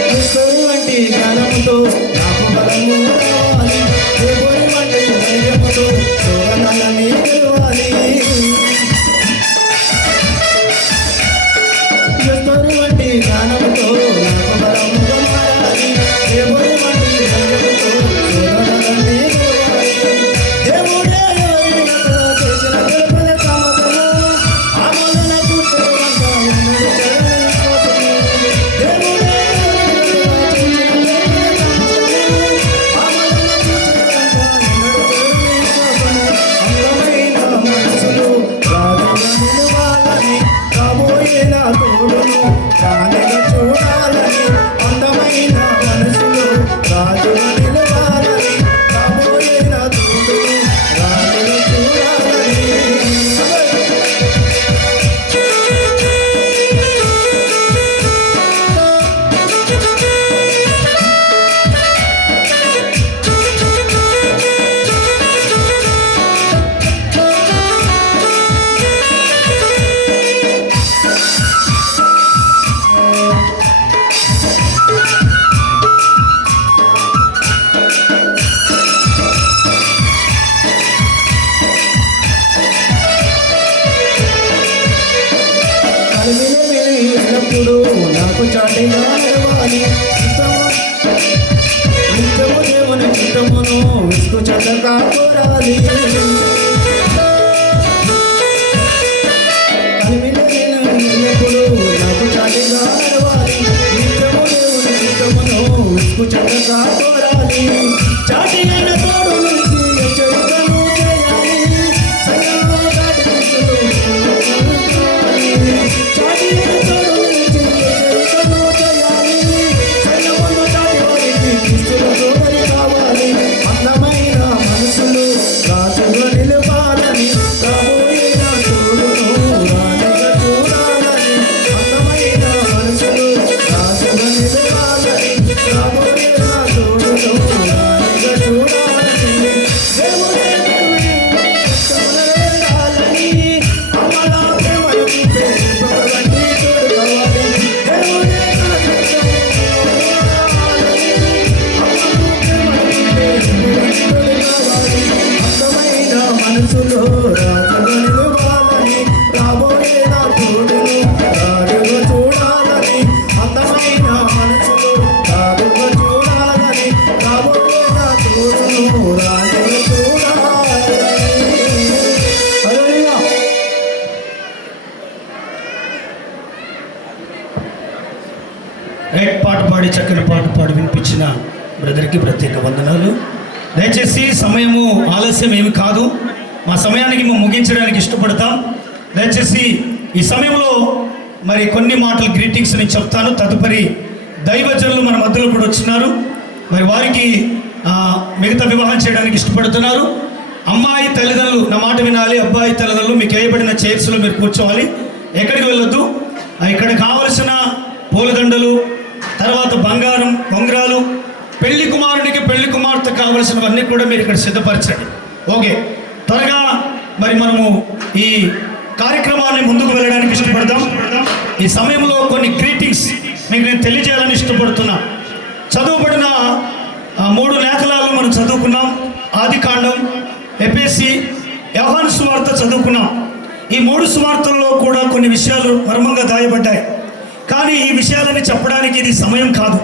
క్రిస్తుని వంటి జ్ఞానముతో నాకు బలము రావాలి, దేవుని వంటి ధైర్యముతో శోధనలని గెలవాలి. క్రిస్తుని వంటి జ్ఞానముతో నాకు బలముగా మారాలి, దేవుని వంటి ధైర్యముతో శోధనలని గెలవాలి. దేవుడే ఎవరిని నన్ను చేసిన గొప్ప సమతము, ఆమోదన కూర్చున్నదంతా ఉన్నది చరణి కోసము. దేవుడే అందమైన మనసులో రాజుగా నిలవాలని, రాబోయే నా తోడును రాణిగా చూడాలని, అందమైన మనసులో రాజుగా నిలవాలని, రాబోయే నా తోడును రాణిగా చూడాలని. కలిమిలి ఎల్లప్పుడూ నాకు చాటిగా నడవాలి, నిత్యము దేవుని చిత్తమును విసుగు చెందక కోరాలి. కలిమిలి ఎల్లప్పుడూ నాకు చాటిగా నడవాలి, నిత్యము దేవుని చిత్తమును సిగ్గు చెడక కోరాలి చాటి అయిన తోడు నుంచి హెచ్చరికను చేయాలి సంఘంలో దాటి చాటి అయిన తోడు నుంచి హెచ్చరికను చేయాలి సంఘములో దాటి వారికి క్రీస్తుల తోడని కావాలి అందమైన మనసులు రాజుగా నిలవాలని రాబోయే నా తోడును రాజుగా చూడాలని అందమైన మనసులు రాజుగా నిలవాలని రాబోయే నా తోడును రాజుగా చూడాలని దేవుడే వెళ్ళాలని అమ్మలా ప్రేమను చూపే భగవంతుడి తోడు కావాలి దేవుడే అందమైన మనసులో రాజుగా నిలవాలని రాబోయే నా తోడును రాజుగా చూడాలని అందమైన మనసులో రాజుగా చూడాలని రాబోయే నా తోడును రాజుగా చూడాలని. హల్లెలూయా. రైట్ పాట పాడి చక్కని పాట పాడి వినిపించిన బ్రదర్కి ప్రత్యేక వందనాలు. దయచేసి సమయము ఆలస్యం ఏమి కాదు, మా సమయానికి మేము ముగించడానికి ఇష్టపడతాం. దయచేసి ఈ సమయంలో మరి కొన్ని మాటలు గ్రీటింగ్స్ నేను చెప్తాను. తదుపరి దైవజనులు మన మధ్యలో కూడా వచ్చినారు. మరి వారికి మిగతా వివాహం చేయడానికి ఇష్టపడుతున్నారు. అమ్మాయి తల్లిదండ్రులు నా మాట వినాలి, అబ్బాయి తల్లిదండ్రులు మీకు వేయబడిన చైర్స్లో మీరు కూర్చోవాలి, ఎక్కడికి వెళ్ళొద్దు. ఇక్కడ కావలసిన పూలదండలు, తర్వాత బంగారం, ఉంగరాలు, పెళ్లి కుమారునికి పెళ్లి కుమార్తె కావలసినవన్నీ కూడా మీరు ఇక్కడ సిద్ధపరచండి. ఓకే, త్వరగా మరి మనము ఈ కార్యక్రమాన్ని ముందుకు వెళ్ళడానికి ఇష్టపడదాం. ఈ సమయంలో కొన్ని గ్రీటింగ్స్ మీకు నేను తెలియజేయాలని ఇష్టపడుతున్నా. చదువుబడిన 3 లేఖనాలు మనం చదువుకున్నాం. ఆదికాండం, ఎఫెసీ, యోహాను సువార్త చదువుకున్నాం. ఈ 3 సువార్తల్లో కూడా కొన్ని విషయాలు మర్మంగా దాయబడ్డాయి. కానీ ఈ విషయాలని చెప్పడానికి ఇది సమయం కాదు.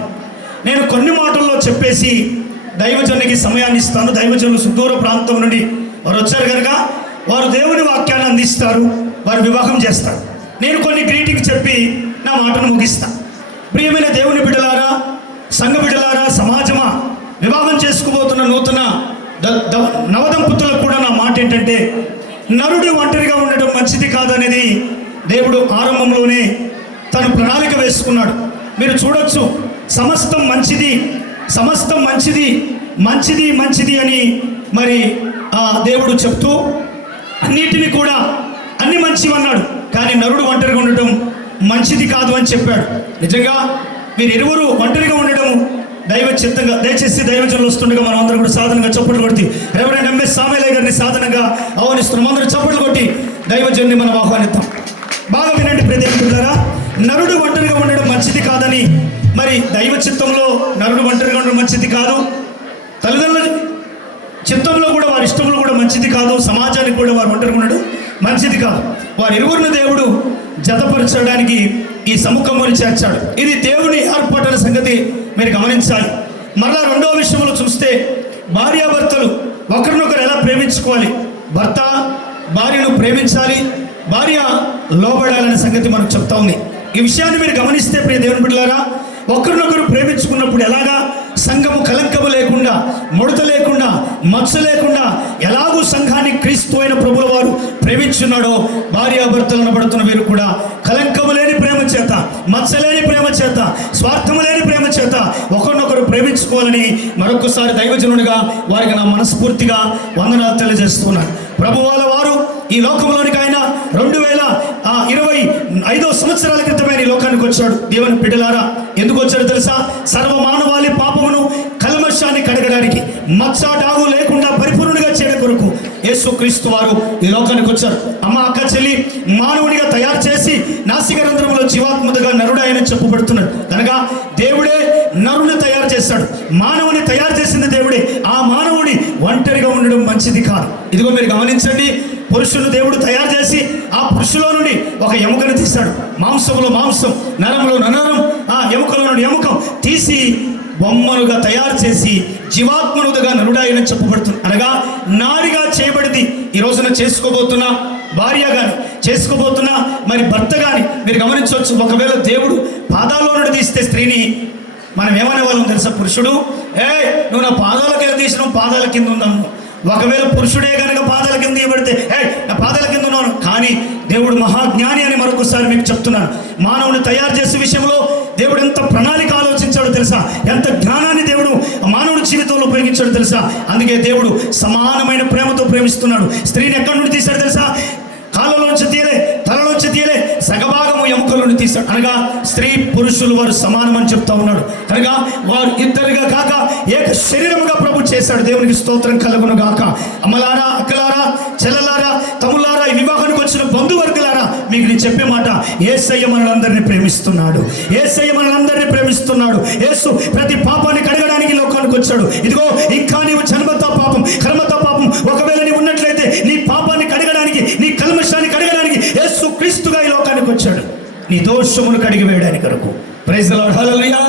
నేను కొన్ని మాటల్లో చెప్పేసి దైవజనునికి సమయాన్ని ఇస్తాను. దైవజనులు సుదూర ప్రాంతం నుండి వారు వచ్చారు కనుక వారు దేవుని వాక్యాన్ని అందిస్తారు, వారు వివాహం చేస్తారు. నేను కొన్ని గ్రీటింగ్ చెప్పి నా మాటను ముగిస్తాను. ప్రియమైన దేవుని బిడ్డలారా, సంఘ బిడ్డలారా, సమాజమా, వివాహం చేసుకోబోతున్న నూతన నవదంపతులకు కూడా నా మాట ఏంటంటే, నరుడు ఒంటరిగా ఉండడం మంచిది కాదనేది దేవుడు ఆరంభంలోనే తన ప్రణాళిక వేసుకున్నాడు. మీరు చూడొచ్చు, సమస్తం మంచిది, సమస్తం మంచిది, మంచిది మంచిది అని మరి దేవుడు చెప్తూ అన్నిటిని కూడా అన్ని మంచివన్నాడు. కానీ నరుడు ఒంటరిగా ఉండటం మంచిది కాదు అని చెప్పాడు. నిజంగా మీరు ఇరువురు ఒంటరిగా ఉండడం దైవ చిత్తంగా. దయచేసి దైవజనులు వస్తుండగా మనం అందరం కూడా సాధనంగా చప్పట్లు కొట్టి రెవరెండ్ ఎంఎస్ సామేలయ్య గారిని సాధనంగా ఆహ్వానిస్తున్నాం. అందరూ చప్పట్లు కొట్టి దైవజనుని మనం ఆహ్వానిద్దాం. బాగా వినండి ప్రియదేవులారా, నరుడు ఒంటరిగా ఉండడం మంచిది కాదని మరి దైవ చిత్తంలో నరుడు ఒంటరిగా ఉండడం మంచిది కాదు. తల్లిదండ్రుల చిత్తంలో కూడా వారి ఇష్టంలో కూడా మంచిది కాదు. సమాజానికి కూడా వారు ఒంటరిగా ఉండడం మంచిది కాదు. వారి ఇరువురిని దేవుడు జతపరచడానికి ఈ సముఖంలోని చేర్చాడు. ఇది దేవుని ఏర్పాటున సంగతి మీరు గమనించాలి. మరలా రెండవ విషయంలో చూస్తే భార్యాభర్తలు ఒకరినొకరు ఎలా ప్రేమించుకోవాలి. భర్త భార్యను ప్రేమించాలి, భార్య లోబడాలనే సంగతి మనకు చెప్తా ఉంది. ఈ విషయాన్ని మీరు గమనిస్తే ప్రియ దేవుని బిడ్డలారా, ఒకరినొకరు ప్రేమించుకున్నప్పుడు ఎలాగా సంఘము కలంకము లేకుండా, ముడత లేకుండా, మచ్చ లేకుండా ఎలాగూ సంఘాన్ని క్రీస్తు అయిన ప్రభుల వారు ప్రేమించున్నాడో, భార్యాభర్తలు అనబడుతున్న వీరు కూడా కలంకము లేని ప్రేమ చేత, మచ్చ లేని ప్రేమ చేత, స్వార్థము లేని ప్రేమ చేత ఒకరినొకరు ప్రేమించుకోవాలని మరొకసారి దైవజనుడిగా వారికి నా మనస్ఫూర్తిగా వందనాలు తెలియజేస్తున్నాను. ప్రభు వాళ్ళ వారు ఈ లోకంలోనికి ఆయన 2025 సంవత్సరాల క్రితమే ఈ లోకానికి వచ్చాడు. దేవుని బిడ్డలారా, ఎందుకు వచ్చాడో తెలుసా? సర్వమానవాళి పాపమును కల్మషాన్ని కడగడానికి, మచ్చ డాగు లేకుండా పరిపూర్ణుడిగా చేయడం కొరకు యేసుక్రీస్తు వారు ఈ లోకానికి వచ్చారు. అమ్మ, అక్క, చెల్లి, మానవునిగా తయారు చేసి నాసికారంధ్రములో జీవాత్మగా నరుడు ఆయన చెప్పబడుతున్నాడు కనుక దేవుడే నరుని తయారు చేస్తాడు. మానవుని తయారు చేసింది దేవుడే. ఆ మానవుని ఒంటరిగా ఉండడం మంచిది కాదు. ఇదిగో మీరు గమనించండి, పురుషుని దేవుడు తయారు చేసి ఆ పురుషులో నుండి ఒక ఎముకను తీశాడు. మాంసంలో మాంసం, నరంలో నరం, ఆ ఎముకలో నుండి ఎముకం తీసి బొమ్మనుగా తయారు చేసి జీవాత్మనుడుగా నరుడాయని చెప్పబడుతుంది. అనగా నారిగా చేయబడింది. ఈ రోజున చేసుకోబోతున్న భార్య కానీ, చేసుకోబోతున్న మరి భర్త కానీ మీరు గమనించవచ్చు. ఒకవేళ దేవుడు పాదాల్లో నుండి తీస్తే స్త్రీని మనం ఏమనే వాళ్ళం తెలుసా? పురుషుడు నువ్వు నా పాదాల కింద తీసినావు, పాదాల కింద ఉన్నాను. ఒకవేళ పురుషుడే కనుక పాదాల కింద తీయబడితే నా పాదాల కింద ఉన్నాను. కానీ దేవుడు మహాజ్ఞాని అని మరొకసారి మీకు చెప్తున్నాను. మానవుని తయారు చేసే విషయంలో దేవుడు ఎంత ప్రణాళిక ఆలోచించాడో తెలుసా? ఎంత జ్ఞానాన్ని దేవుడు మానవుడి జీవితంలో ఉపయోగించాడో తెలుసా? అందుకే దేవుడు సమానమైన ప్రేమతో ప్రేమిస్తున్నాడు. స్త్రీని ఎక్కడి నుండి తీశాడు తెలుసా? కాళ్ళలోంచి తీయలే, తలలోంచి తీయలే, సగభాగము ఎముకల నుండి తీశాడు. అనగా స్త్రీ పురుషులు వారు సమానమని చెప్తా ఉన్నాడు. కనుక వారు ఇద్దరుగా కాక ఏక శరీరముగా ప్రభు చేశాడు. దేవునికి స్తోత్రం కలుగును గాక. అమ్మలారా, అక్కలారా, చెల్లలారా, తమ్ములారా, ఈ వివాహానికి వచ్చిన బంధువర్గులారా, మీకు నేను చెప్పే మాట, యేసయ్య మనలందరినీ ప్రేమిస్తున్నాడు. యేసయ్య మనలందరినీ ప్రేమిస్తున్నాడు. యేసు ప్రతి పాపాన్ని కడగడానికి లోకానికి వచ్చాడు. ఇదిగో ఇంకా నీవు జన్మతో పాపం, కర్మతో పాపం ఒకవేళ నీవు ఉన్నట్లయితే నీ పాపాన్ని కడగడానికి, నీ కల్మషాన్ని కడగడానికి యేసు క్రీస్తుగా ఈ లోకానికి వచ్చాడు, నీ దోషమును కడిగి వేయడానికి కొరకు. ప్రైజ్ ది లార్డ్, హల్లెలూయా.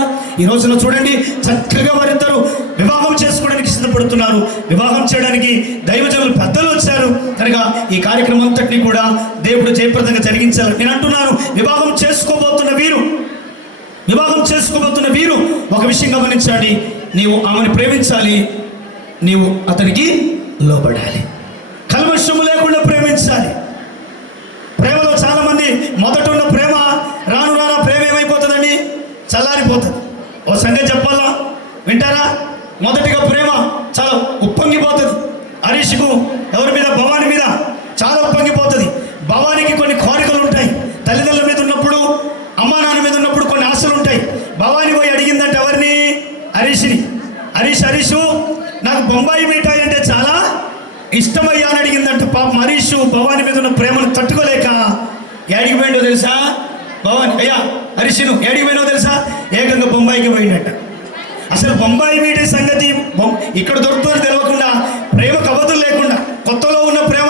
ఈ రోజున చూడండి, చక్కగా వారిద్దరూ వివాహం చేసుకోవడానికి సిద్ధపడుతున్నారు. వివాహం చేయడానికి దైవజనులు పెద్దలు వచ్చారు. కనుక ఈ కార్యక్రమం అంతటినీ కూడా దేవుడు జయప్రదంగా జరిగించాలి. నేను అంటున్నాను, వివాహం చేసుకోబోతున్న వీరు ఒక విషయం గమనించాలి. నీవు ఆమెను ప్రేమించాలి, నీవు అతనికి లోబడాలి, కల్మషము లేకుండా ప్రేమించాలి. ప్రేమలో చాలా మంది మొదట ఉన్న ప్రేమ రాను రాను ప్రేమ ఏమైపోతుందండి? చల్లారిపోతుంది. ఓ సంగతి చెప్పాలా, వింటారా? మొదటిగా ప్రేమ చాలా ఉప్పొంగిపోతుంది. హరీష్కు ఎవరి మీద? భవాని మీద చాలా ఉప్పొంగిపోతుంది. భవానికి కొన్ని కోరికలు ఉంటాయి. తల్లిదండ్రుల మీద ఉన్నప్పుడు, అమ్మా నాన్న మీద ఉన్నప్పుడు కొన్ని ఆశలు ఉంటాయి. భవాని పోయి అడిగిందంటే ఎవరిని? హరీష్ని. హరీషు నాకు బొంబాయి మిఠాయి అంటే చాలా ఇష్టమయ్యా అని అడిగిందంట. పాపం హరీషు భవాని మీద ఉన్న ప్రేమను తట్టుకోలేక ఏడికి పోయిండో తెలుసా? భవాని అయ్యా హరీషును ఏడికి పోయినో తెలుసా? ఏకంగా బొంబాయికి పోయిండట. అసలు బొంబాయి మీటే సంగతి ఇక్కడ దొరుకుతుందని తెలియకుండా, ప్రేమకు అవధులు లేకుండా, కొత్తలో ఉన్న ప్రేమ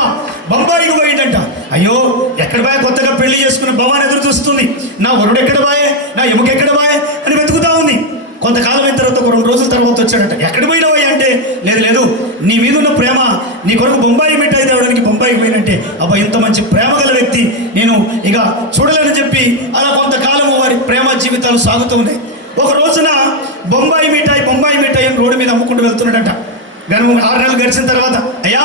బొంబాయికి పోయిండట. అయ్యో ఎక్కడ బాయే? కొత్తగా పెళ్లి చేసుకున్న భవాని ఎదురు చూస్తుంది. నా వరుడు ఎక్కడ బాయే, నా ఎముక ఎక్కడ బాయే అని వెతుకుతా ఉంది. కొంతకాలం అయిన తర్వాత, ఒక 2 రోజుల తర్వాత వచ్చాడట. ఎక్కడ పోయినావయ్యా అంటే, లేదు నీ మీద ఉన్న ప్రేమ నీ కొరకు బొంబాయి మిఠాయి తేవడానికి బొంబాయికి పోయినంటే, అబ్బా ఇంత మంచి ప్రేమ గల వ్యక్తి నేను ఇక చూడలేని చెప్పి అలా కొంతకాలం వారి ప్రేమ జీవితాలు సాగుతూ ఉన్నాయి. ఒక రోజున బొంబాయి మిఠాయి అని రోడ్డు మీద అమ్ముకుంటూ వెళ్తున్నాడట. 6 నెలలు గడిచిన తర్వాత, అయ్యా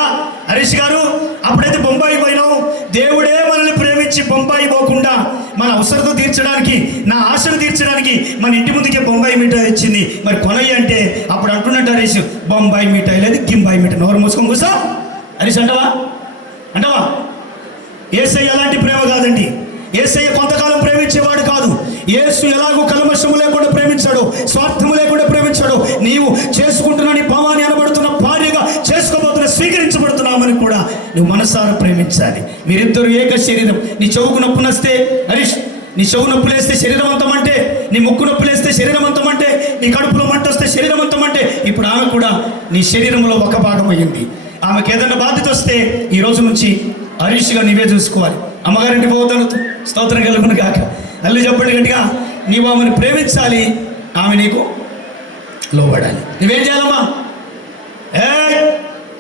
హరీష్ గారు, అప్పుడైతే బొంబాయి పోయినావు, దేవుడే మనల్ని ప్రేమించి బొంబాయి పోకుండా మన అవసరత తీర్చడానికి, నా ఆశను తీర్చడానికి మన ఇంటి ముందుకే బొంబాయి మిఠాయి వచ్చింది, మరి కొనయ్య అంటే అప్పుడు అంటున్నట్టు హరీష్, బొంబాయి మిఠాయి లేదు, గింబాయి మిఠాయి. నోరు మూసుకొని కూర్చో హరీష్ అంటవా? యేసయ్య అలాంటి ప్రేమ కాదండి. యేసయ్య కొంతకాలం ప్రేమించేవాడు కాదు. యేసు ఎలాగో కల్మషము లేకుండా ప్రేమించాడు, స్వార్థము లేకుండా ప్రేమించాడు. నీవు చేసుకుంటున్న నీ భావాన్ని అనబడుతున్న భార్యగా చేసుకోబోతున్న స్వీకరించబడుతున్నామని కూడా నువ్వు మనసారా ప్రేమించాలి. మీరిద్దరు ఏక శరీరం. నీ చెవుకు నొప్పి వస్తే హరీష్, నీ చెవు నొప్పులు వేస్తే శరీరం అంతం అంటే, నీ ముక్కు నొప్పులు వేస్తే శరీరం అంతం అంటే, నీ కడుపులో మంట వస్తే శరీరం అంతం అంటే, ఇప్పుడు ఆమె కూడా నీ శరీరంలో ఒక భాగం అయ్యింది. ఆమెకు ఏదైనా బాధ్యత వస్తే ఈ రోజు నుంచి హరీష్గా నీవే చూసుకోవాలి. అమ్మగారింటి పోతాను. స్తోత్రం కలుగును గాక. అల్లి చెప్పండి గట్టిగా. నీవు ఆమెను ప్రేమించాలి, ఆమె నీకు లోబడాలి. నువ్వేం చేయాలమ్మా?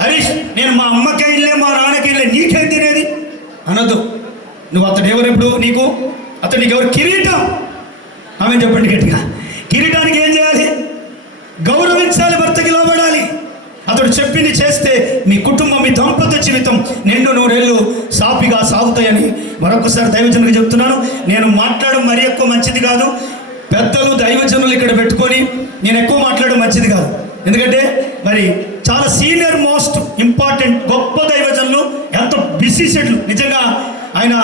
హరీష్, నేను మా అమ్మకే ఇల్లే, మా నాన్నకి ఇల్లే, నీకేం తినేది అనొద్దు. నువ్వు అతడు ఎవరెప్పుడు నీకు, అతడు నీకు ఎవరు? కిరీటం. ఆమె చెప్పండి గట్టిగా. కిరీటానికి ఏం చేయాలి? గౌరవించాలి, భర్తకి లోబడాలి. అతడు చెప్పింది చేస్తే మీ కుటుంబం, మీ దాంపత్య జీవితం నిండు 100 ఏళ్ళు సాపిగా సాగుతాయని మరొకసారి దైవజనులకు చెప్తున్నాను. నేను మాట్లాడడం మరీ ఎక్కువ మంచిది కాదు. పెద్దలు దైవజనులు ఇక్కడ పెట్టుకొని నేను ఎక్కువ మాట్లాడడం మంచిది కాదు. ఎందుకంటే మరి చాలా సీనియర్ మోస్ట్ ఇంపార్టెంట్ గొప్ప దైవజనులు, ఎంతో బిజీ షెడ్యూల్. నిజంగా ఆయన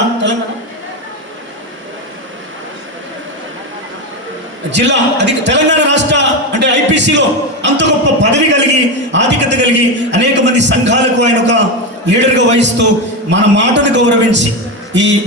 జిల్లా అది తెలంగాణ రాష్ట్ర అంటే ఐపీసీలో అంత గొప్ప పదవి కలిగి, ఆధిక్యత కలిగి, అనేక మంది సంఘాలకు ఆయన ఒక లీడర్గా వహిస్తూ మన మాటను గౌరవించి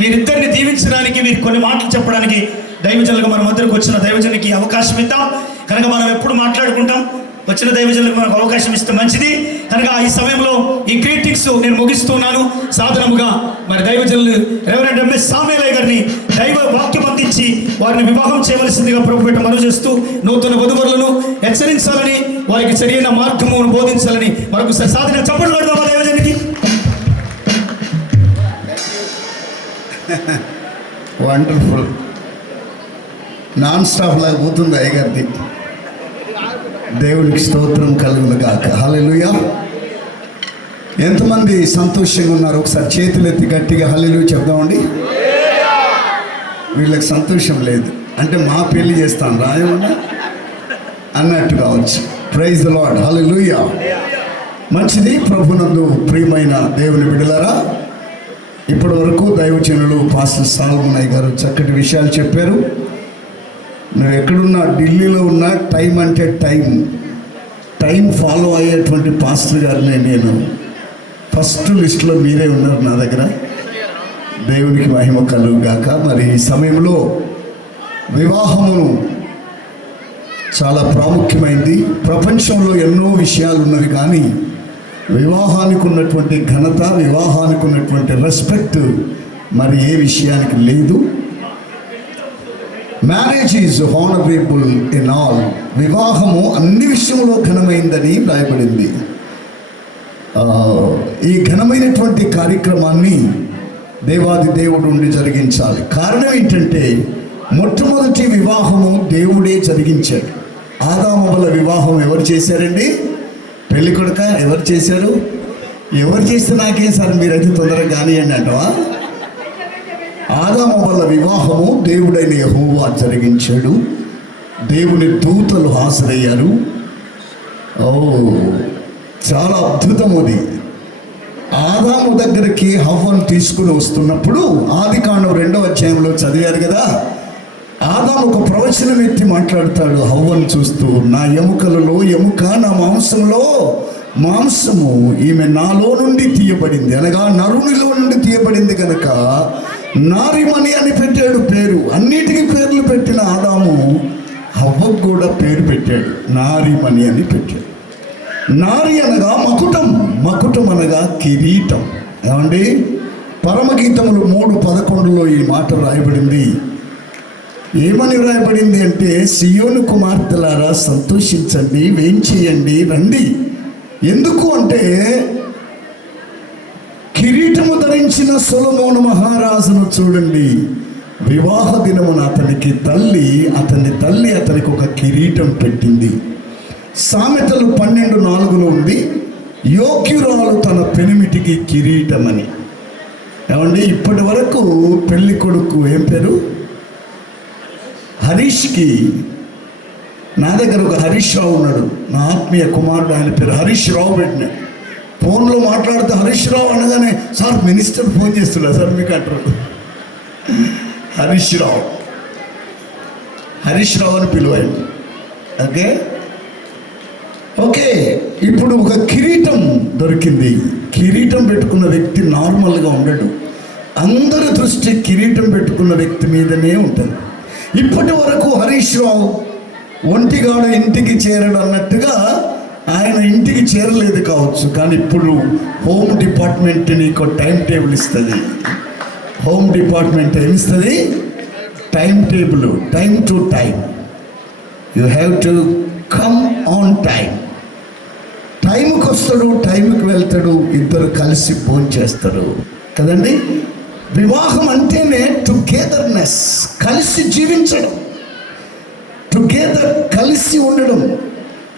వీరిద్దరిని దీవించడానికి, వీరికి కొన్ని మాటలు చెప్పడానికి దైవజనులుగా మన మధ్యకు వచ్చిన దైవజనునికి అవకాశం ఇద్దాం. కనుక మనం ఎప్పుడు మాట్లాడుకుంటాం, వచ్చిన దైవజనులకు మనకు అవకాశం ఇస్తే మంచిది. కనుక ఈ సమయంలో ఈ గ్రీటింగ్స్ నేను ముగిస్తున్నాను. సాధనముగా మరి దైవజనులు రెవరెండ్ ఎంఎస్ సామేలయ్య గారిని దైవ వాక్యం అందించి వారిని వివాహం చేయవలసిందిగా ప్రభుపేట మనవి చేస్తూ, నూతన వధువరులను హెచ్చరించాలని, వారికి సరైన మార్గమును బోధించాలని మరొకసారి సాధన చప్పట్లు కొడదామా దైవజనునికి? వండర్ఫుల్. నాన్ స్టాప్ లాగా పోతుంది అయ్యగారిది. దేవునికి స్తోత్రం కలుగును గాక. హల్లెలూయా. ఎంతమంది సంతోషంగా ఉన్నారు? ఒకసారి చేతులు ఎత్తి గట్టిగా హల్లెలూయా చెప్దామండి. వీళ్ళకి సంతోషం లేదు అంటే మా పెళ్లి చేస్తాను రాయమన్నా అన్నట్టు కావచ్చు. Praise the Lord. హల్లెలూయా. మంచిది. ప్రభునందు ప్రియమైన దేవుని బిడ్డలారా, ఇప్పటి వరకు దైవజనులు పాస్టర్ సాల్మనయ్య గారు చక్కటి విషయాలు చెప్పారు. నువ్వు ఎక్కడున్నా, ఢిల్లీలో ఉన్నా, టైం అంటే టైం ఫాలో అయ్యేటువంటి పాస్టర్ గారిని నేను ఫస్ట్ లిస్టులో మీరే ఉన్నారు నా దగ్గర. దేవునికి మహిమ కలుగు గాక. మరి ఈ సమయంలో వివాహము చాలా ప్రాముఖ్యమైంది. ప్రపంచంలో ఎన్నో విషయాలు ఉన్నవి, కానీ వివాహానికి ఉన్నటువంటి ఘనత, వివాహానికి ఉన్నటువంటి రెస్పెక్ట్ మరి ఏ విషయానికి లేదు. Marriage is honourable in all. వివాహము అన్ని విషయంలో ఘనమైందని రాయబడింది. ఈ ఘనమైనటువంటి కార్యక్రమాన్ని దేవాది దేవుడు ఉండి జరిగించాలి. కారణం ఏంటంటే మొట్టమొదటి వివాహము దేవుడే జరిగించాడు. ఆదామవ్వల వివాహం ఎవరు చేశారండి? పెళ్లి కొడుక ఎవరు చేశారు? ఎవరు చేస్తే నాకేం సార్, మీరైతే తొందరగా కానివ్వండి అంటవా? ఆదామవ్వల వివాహము దేవుడైన యెహోవా జరిగించాడు. దేవుని దూతలు హాజరయ్యారు. చాలా అద్భుతం అది. ఆదాము దగ్గరికి హవ్వను తీసుకుని వస్తున్నప్పుడు ఆదికాండం 2వ అధ్యాయంలో చదివారు కదా. ఆదాము ఒక ప్రవచనం ఎత్తి మాట్లాడతాడు హవ్వను చూస్తూ, నా ఎముకలలో ఎముక, నా మాంసంలో మాంసము, ఈమె నాలో నుండి తీయబడింది, అనగా నరునిలో నుండి తీయబడింది కనుక నారిమణి అని పెట్టాడు పేరు. అన్నిటికీ పేర్లు పెట్టిన ఆదాము హవ్వకు కూడా పేరు పెట్టాడు, నారిమణి అని పెట్టాడు. నారి అనగా మకుటం, మకుటం అనగా కిరీటం. ఏమండి, పరమగీతములు 3:11లో ఈ మాట రాయబడింది. ఏమని రాయబడింది అంటే, సియోను కుమార్తెలారా సంతోషించండి, వేంచేయండి, రండి. ఎందుకు అంటే కిరీటము ధరించిన సొలొమోను మహారాజును చూడండి. వివాహ దినమున అతని తల్లి అతనికి ఒక కిరీటం పెట్టింది. సామెతలు 12:4లో ఉంది, యోగ్యురాలు తన పెనిమిటికి కిరీటమని. ఏమండి, ఇప్పటి వరకు పెళ్లి కొడుకు ఏం పేరు? హరీష్కి, నా దగ్గర ఒక హరీష్ రావు ఉన్నాడు, నా ఆత్మీయ కుమారుడు, ఆయన పేరు హరీష్ రావు పెట్టిన. ఫోన్లో మాట్లాడితే హరీష్ రావు అనగానే, సార్ మినిస్టర్ ఫోన్ చేస్తున్నా సార్ మీకు అంటారు. హరీష్ రావు అని పిలువాడు. ఓకే, ఇప్పుడు ఒక కిరీటం దొరికింది. కిరీటం పెట్టుకున్న వ్యక్తి నార్మల్గా ఉండడు. అందరి దృష్టి కిరీటం పెట్టుకున్న వ్యక్తి మీదనే ఉంటుంది. ఇప్పటి వరకు హరీష్ రావు ఒంటిగాడు ఇంటికి చేరడు అన్నట్టుగా ఆయన ఇంటికి చేరలేదు కావచ్చు, కానీ ఇప్పుడు హోమ్ డిపార్ట్మెంట్ నీకు టైం టేబుల్ ఇస్తుంది. హోమ్ డిపార్ట్మెంట్ ఏమిస్తుంది? Time table, time to time. You have to come on time. టైంకి వస్తాడు, టైంకి వెళ్తాడు, ఇద్దరు కలిసి భోజనం చేస్తారు కదండి. వివాహం అంటేనే టుగెదర్నెస్, కలిసి జీవించడం, టుగెదర్, కలిసి ఉండడం.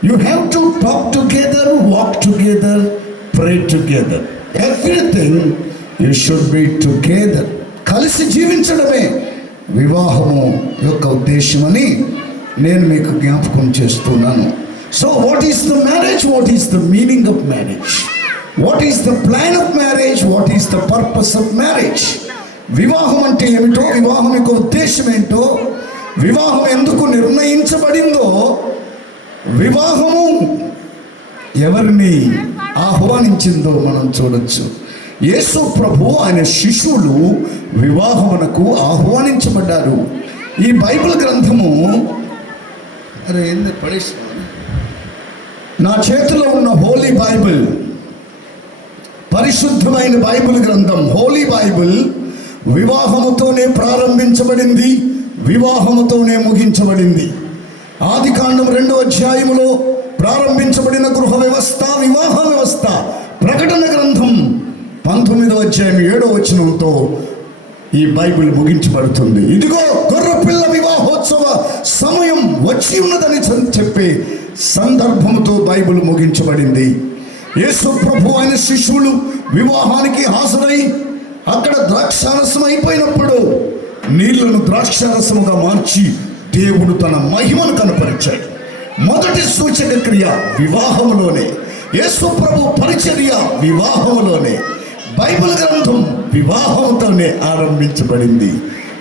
You have to talk together, walk together, pray together, everything you should be together. కలిసి జీవించడమే వివాహము యొక్క ఉద్దేశమని నేను మీకు జ్ఞాపకం చేస్తున్నాను. So what is the marriage? What is the meaning of marriage? What is the plan of marriage? What is the purpose of marriage? వివాహం అంటే ఏమిటో, వివాహం యొక్క ఉద్దేశం ఏంటో, వివాహం ఎందుకు నిర్ణయించబడిందో, వివాహము ఎవరిని ఆహ్వానించిందో మనం చూడొచ్చు. యేసు ప్రభు, ఆయన శిష్యులు వివాహమునకు ఆహ్వానించబడ్డారు. ఈ బైబిల్ గ్రంథము, అరే ఏంది పడేసి, నా చేతిలో ఉన్న హోలీ బైబిల్, పరిశుద్ధమైన బైబిల్ గ్రంథం, హోలీ బైబిల్ వివాహముతోనే ప్రారంభించబడింది, వివాహముతోనే ముగించబడింది. ఆదికాండం 2వ అధ్యాయములో ప్రారంభించబడిన గృహ వ్యవస్థ, వివాహ వ్యవస్థ, ప్రకటన గ్రంథం 19వ అధ్యాయం 7వ వచనంతో ఈ బైబిల్ ముగించబడుతుంది. ఇదిగో గొర్రెపిల్ల వివాహోత్సవ సమయం వచ్చి ఉన్నదని చెప్పి సందర్భంతో బైబిల్ ముగించబడింది. యేసు ప్రభు ఆయన శిష్యులు వివాహానికి హాజరై అక్కడ ద్రాక్షారసం అయిపోయినప్పుడు నీళ్లను ద్రాక్షారసముగా మార్చి దేవుడు తన మహిమను కనపరిచాడు. మొదటి సూచక క్రియ వివాహంలోనే, యేసు ప్రభు పరిచర్య వివాహంలోనే, బైబిల్ గ్రంథం వివాహంతోనే ఆరంభించబడింది.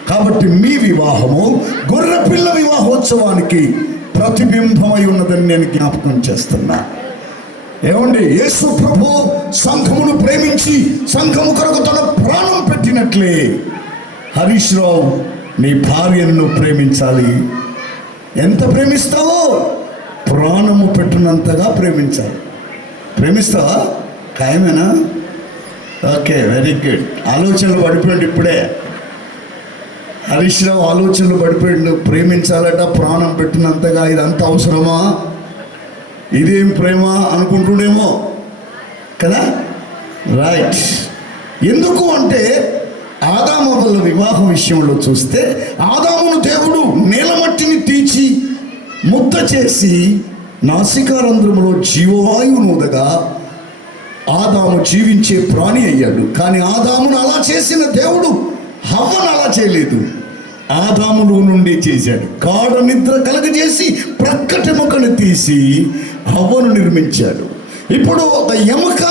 కాబట్టి మీ వివాహము గొర్రెపిల్ల వివాహోత్సవానికి ప్రతిబింబమై ఉన్నదని నేను జ్ఞాపకం చేస్తున్నా. ఏమండి, యేసు ప్రభు సంఘమును ప్రేమించి సంఘము కొరకు తన ప్రాణం పెట్టినట్లే హరీష్ రావు నీ భార్యను ప్రేమించాలి. ఎంత ప్రేమిస్తావో ప్రాణము పెట్టినంతగా ప్రేమించాలి. ప్రేమిస్తావా? ఖాయమేనా? Okay, very good. ఆలోచనలు పడిపోయింది ఇప్పుడే. హరీష్ రావు ఆలోచనలు పడిపోయిండు. ప్రేమించాలట ప్రాణం పెట్టినంతగా. ఇదంతా అవసరమా? ఇదేం ప్రేమ అనుకుంటుండేమో కదా. రైట్. ఎందుకు అంటే ఆదాము వల్ల వివాహం విషయంలో చూస్తే ఆదామును దేవుడు నేలమట్టిని తీర్చి ముద్ద చేసి నాసికారంధ్రములో జీవవాయువును ఊదగా ఆదాము జీవించే ప్రాణి అయ్యాడు. కానీ ఆదామును అలా చేసిన దేవుడు హవ్వను అలా చేయలేదు, ఆదాములో నుండి చేశాడు. గాఢ నిద్ర కలగజేసి ప్రక్కటెముకను తీసి హవ్వను నిర్మించాడు. ఇప్పుడు ఒక ఎముక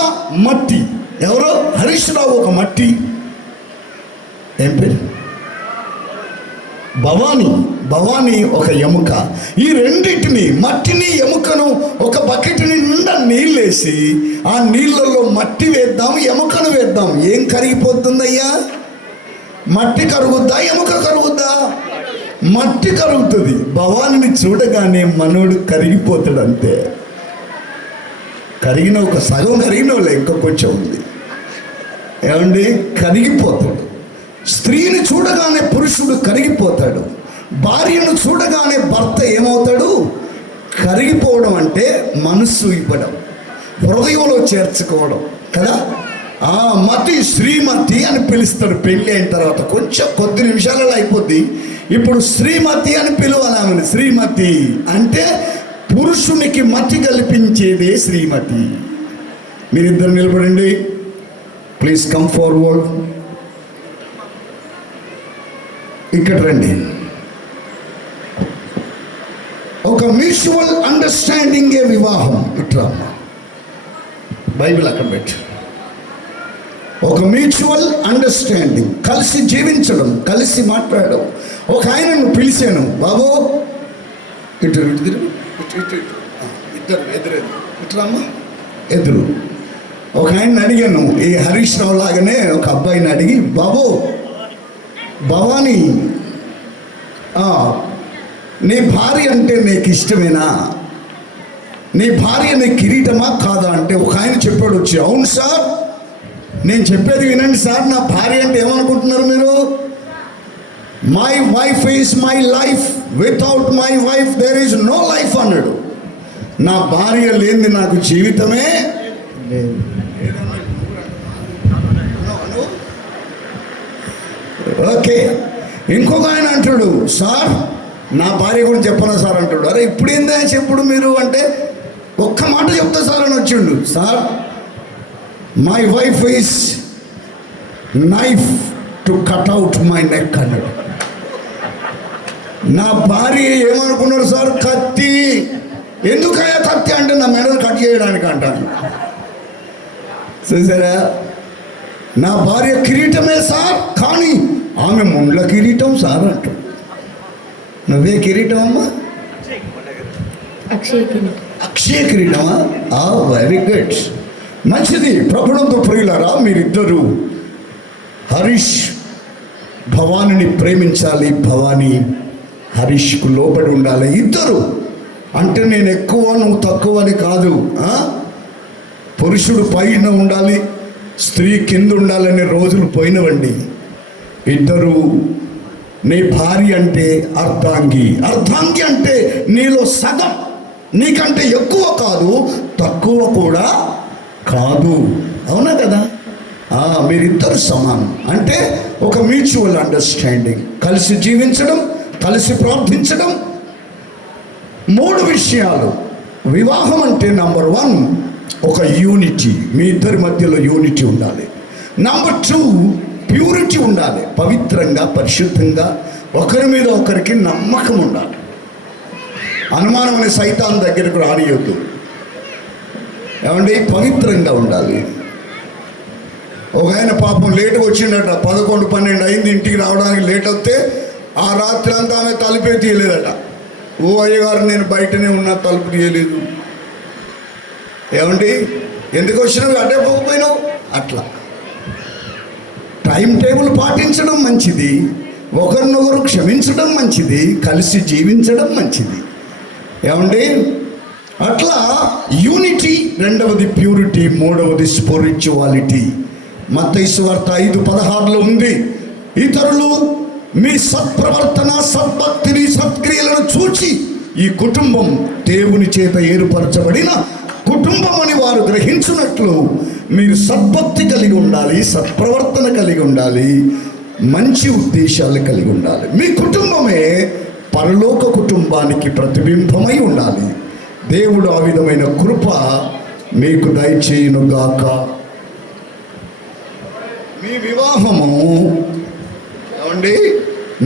మట్టి. ఎవరో హరీష్ రావు ఒక మట్టి. ఏం పేరు? భవానీ ఒక ఎముక. ఈ రెండింటిని, మట్టిని ఎముకను ఒక బకెట్ నిండా నీళ్ళేసి ఆ నీళ్ళలో మట్టి వేద్దాం, ఎముకను వేద్దాం. ఏం కరిగిపోతుందయ్యా? మట్టి కరుగుద్దా, ఎముక కరుగుద్దా? మట్టి కరుగుతుంది. భవానిని చూడగానే మనోడు కరిగిపోతాడు. అంతే. కరిగిన ఒక సగం కరిగినోళ్ళే, ఇంకా కొంచెం ఉంది. ఏమండి, కరిగిపోతాడు. స్త్రీని చూడగానే పురుషుడు కరిగిపోతాడు. భార్యను చూడగానే భర్త ఏమవుతాడు? కరిగిపోవడం అంటే మనస్సు ఇవ్వడం, హృదయంలో చేర్చుకోవడం కదా. ఆ మతి శ్రీమతి అని పిలుస్తాడు. పెళ్ళి అయిన తర్వాత కొంచెం కొద్ది నిమిషాలలో అయిపోద్ది. ఇప్పుడు శ్రీమతి అని పిలవాలి ఆమెను. శ్రీమతి అంటే పురుషునికి మతి కల్పించేదే శ్రీమతి. మీరిద్దరు నిలబడండి ప్లీజ్. Come forward. ఇక్కడ రండి. ఒక మ్యూచువల్ అండర్స్టాండింగే వివాహం. ఇట్లా బైబిల్ అక్కడ పెట్టు. ఒక మ్యూచువల్ అండర్స్టాండింగ్, కలిసి జీవించడం, కలిసి మాట్లాడడం. ఒక ఆయనను పిలిచాను, బాబు ఇటు ఇద్దరు ఎదురు ఇట్లా అమ్మా ఎదురు. ఒక ఆయన్ని అడిగాను, ఈ హరీష్ రావు లాగానే ఒక అబ్బాయిని అడిగి, బాబు భవానీ నీ భార్య అంటే నీకు ఇష్టమేనా? నీ భార్య నీ కిరీటమా కాదా అంటే ఒక ఆయన చెప్పాడు వచ్చి, అవును సార్, నేను చెప్పేది వినండి సార్, నా భార్య అంటే ఏమనుకుంటున్నారు మీరు? My wife is my life, without my wife there is no life అన్నాడు. నా భార్య లేనిది నాకు జీవితమే లేదు. ఓకే. ఇంకొక ఆయన అంటాడు, సార్ నా భార్య గురించి చెప్పనా సార్ అంటాడు. అరే ఇప్పుడు ఏందా చెప్పుడు మీరు అంటే, ఒక్క మాట చెప్తా సార్ అని వచ్చిండు. Sir my wife is knife to cut out my neck అన్నాడు. నా భార్య ఏమనుకున్నాడు సార్? కత్తి. ఎందుకయ్యా కత్తి అంటే? నా మెడలు కట్ చేయడానికి అంటాను. చూసారా? నా భార్య కిరీటమే సార్, కానీ ఆమె ముండ్ల కిరీటం సార్ అంటాడు. నువ్వే కిరీటం అమ్మా? అక్షయ కిరీటమా? వెరీ గుడ్, మంచిది. ప్రభునందు ప్రియులారా, మీరిద్దరూ హరీష్ భవానీని ప్రేమించాలి, భవానీ హరీష్కు లోబడి ఉండాలి. ఇద్దరు అంటే నేను ఎక్కువ నువ్వు తక్కువ అని కాదు. పురుషుడు పైన ఉండాలి, స్త్రీ కింద ఉండాలనే రోజులు పోయినవండి. ఇద్దరు, నీ భార్య అంటే అర్ధాంగి. అర్ధాంగి అంటే నీలో సగం, నీకంటే ఎక్కువ కాదు, తక్కువ కూడా కాదు. అవునా కదా? మీరిద్దరు సమానం. అంటే ఒక మ్యూచువల్ అండర్స్టాండింగ్, కలిసి జీవించడం, కలిసి ప్రార్థించడం. 3 విషయాలు వివాహం అంటే నంబర్ 1 ఒక యూనిటీ, మీ ఇద్దరి మధ్యలో యూనిటీ ఉండాలి. నంబర్ 2 ప్యూరిటీ ఉండాలి, పవిత్రంగా పరిశుద్ధంగా ఒకరి మీద ఒకరికి నమ్మకం ఉండాలి. అనుమానం అనే సైతాన్ దగ్గరకు రానియొద్దు. ఏమండి, పవిత్రంగా ఉండాలి. ఒక ఆయన పాపం లేటుగా వచ్చిండట, 11-12 అయింది ఇంటికి రావడానికి. లేట్ వస్తే ఆ రాత్రి అంతా ఆమె తలుపే తీయలేదట. ఓ అయ్యగారు నేను బయటనే ఉన్నా, తలుపు తీయలేదు. ఏమండి, ఎందుకు వచ్చినావు, అటే పోకపోయినావు? అట్లా టైం టేబుల్ పాటించడం మంచిది, ఒకరినొకరు క్షమించడం మంచిది, కలిసి జీవించడం మంచిది. ఏమండి, అట్లా యూనిటీ. రెండవది ప్యూరిటీ, మూడవది స్పిరిచువాలిటీ. మత్తయి సువార్త 5:16 ఉంది, ఇతరులు మీ సత్ప్రవర్తన, సద్భక్తిని, సత్క్రియలను చూచి ఈ కుటుంబం దేవుని చేత ఏర్పరచబడిన కుటుంబం అని వారు గ్రహించున్నట్లు మీరు సద్భక్తి కలిగి ఉండాలి, సత్ప్రవర్తన కలిగి ఉండాలి, మంచి ఉద్దేశాలు కలిగి ఉండాలి. మీ కుటుంబమే పరలోక కుటుంబానికి ప్రతిబింబమై ఉండాలి. దేవుడు ఆ విధమైన కృప మీకు దయచేయునుగాక. మీ వివాహము ఏమండి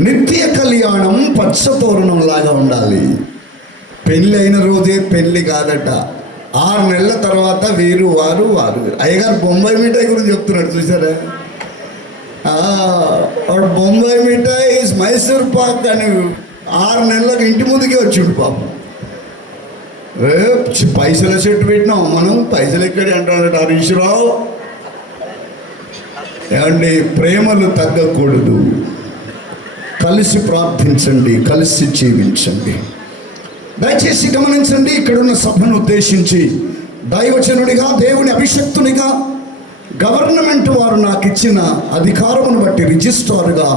నిత్య కళ్యాణం, పచ్చతోరణం లాగా ఉండాలి. పెళ్ళి అయిన రోజే పెళ్ళి కాదట, 6 నెలల తర్వాత వీరు వారు వారు. అయ్యగారు బొంబాయి మిఠాయి గురించి చెప్తున్నాడు, చూసారా? వాడు బొంబాయి మిఠాయి, మైసూర్ పాక్ అని 6 నెలలకు ఇంటి ముందుకే వచ్చిండు పాపం. పైసల చెట్టు పెట్టినాం మనం, పైసలు ఎక్కడే అంటాడట హరీష్ రావు. ఏమండి, ప్రేమలు తగ్గకూడదు. కలిసి ప్రార్థించండి, కలిసి జీవించండి. దయచేసి గమనించండి, ఇక్కడున్న సభను ఉద్దేశించి దైవజనుడిగా, దేవుని అభిషక్తునిగా, గవర్నమెంట్ వారు నాకు ఇచ్చిన అధికారమును బట్టి రిజిస్ట్రార్గా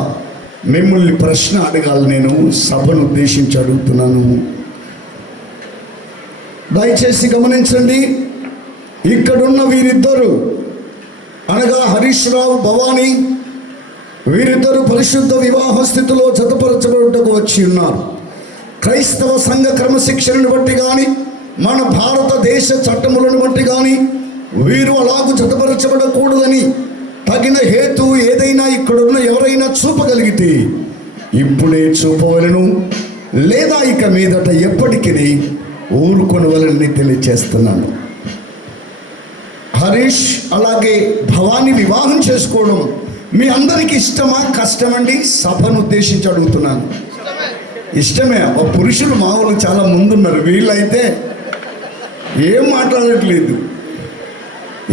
మిమ్మల్ని ప్రశ్న అడగాలి. నేను సభను ఉద్దేశించి అడుగుతున్నాను. దయచేసి గమనించండి, ఇక్కడున్న వీరిద్దరు అనగా హరీష్ రావు, భవానీ, వీరిద్దరు పరిశుద్ధ వివాహ స్థితిలో జతపరచబడుటకు వచ్చి ఉన్నారు. క్రైస్తవ సంఘ క్రమశిక్షణను బట్టి కానీ, మన భారతదేశ చట్టములను బట్టి కానీ వీరు అలాగూ జతపరచబడకూడదని తగిన హేతు ఏదైనా ఇక్కడున్న ఎవరైనా చూపగలిగితే ఇప్పుడే చూపవలను, లేదా ఇక మీదట ఎప్పటికీ ఊరుకొనవలని తెలియచేస్తున్నాను. హరీష్ అలాగే భవానీ వివాహం చేసుకోవడం మీ అందరికీ ఇష్టమా, కష్టమండి? సభను ఉద్దేశించి అడుగుతున్నాను. ఇష్టమే. పురుషులు మామూలు చాలా ముందున్నారు, వీళ్ళైతే ఏం మాట్లాడట్లేదు.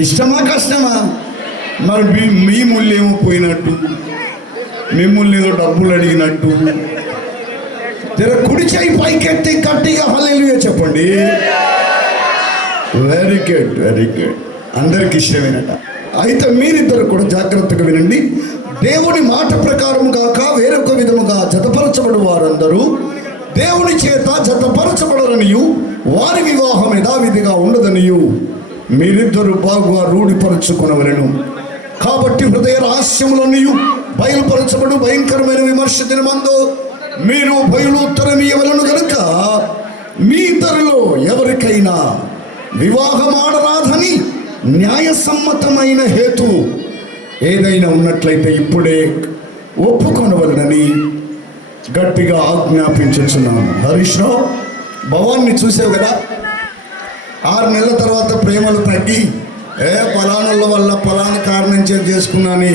ఇష్టమా, కష్టమా? మరి మీ ముళ్ళేమో పోయినట్టు, మిమ్మల్ని ఏదో డబ్బులు అడిగినట్టు. జర కుడి చేయి పైకెత్తి గట్టిగా హల్లెలూయా చెప్పండి. Very good, very good. అందరికి ఇష్టమేనట. అయితే మీరిద్దరు కూడా జాగ్రత్తగా వినండి. దేవుని మాట ప్రకారం కాక వేరొక విధముగా జతపరచబడు వారందరూ దేవుని చేత జతపరచబడరనియు, వారి వివాహం యథావిధిగా ఉండదనియు మీరిద్దరు బాగా రూఢిపరచుకొనవలెను. కాబట్టి హృదయ రహస్యములన్నీ బయలుపరచబడు భయంకరమైన విమర్శ దినమందు మీరు బయలు ఉత్తరమీయవలను గనుక మీ ఇద్దరిలో ఎవరికైనా వివాహమాడరాదని న్యాయసమ్మతమైన హేతు ఏదైనా ఉన్నట్లయితే ఇప్పుడే ఒప్పుకొనవలనని గట్టిగా ఆజ్ఞాపించుచున్నాను. హరీష్ రావు, భవాన్ని చూసావు కదా, 6 నెలల తర్వాత ప్రేమలు తగ్గి పలానుల వల్ల పలానా కారణం చేసుకున్నాని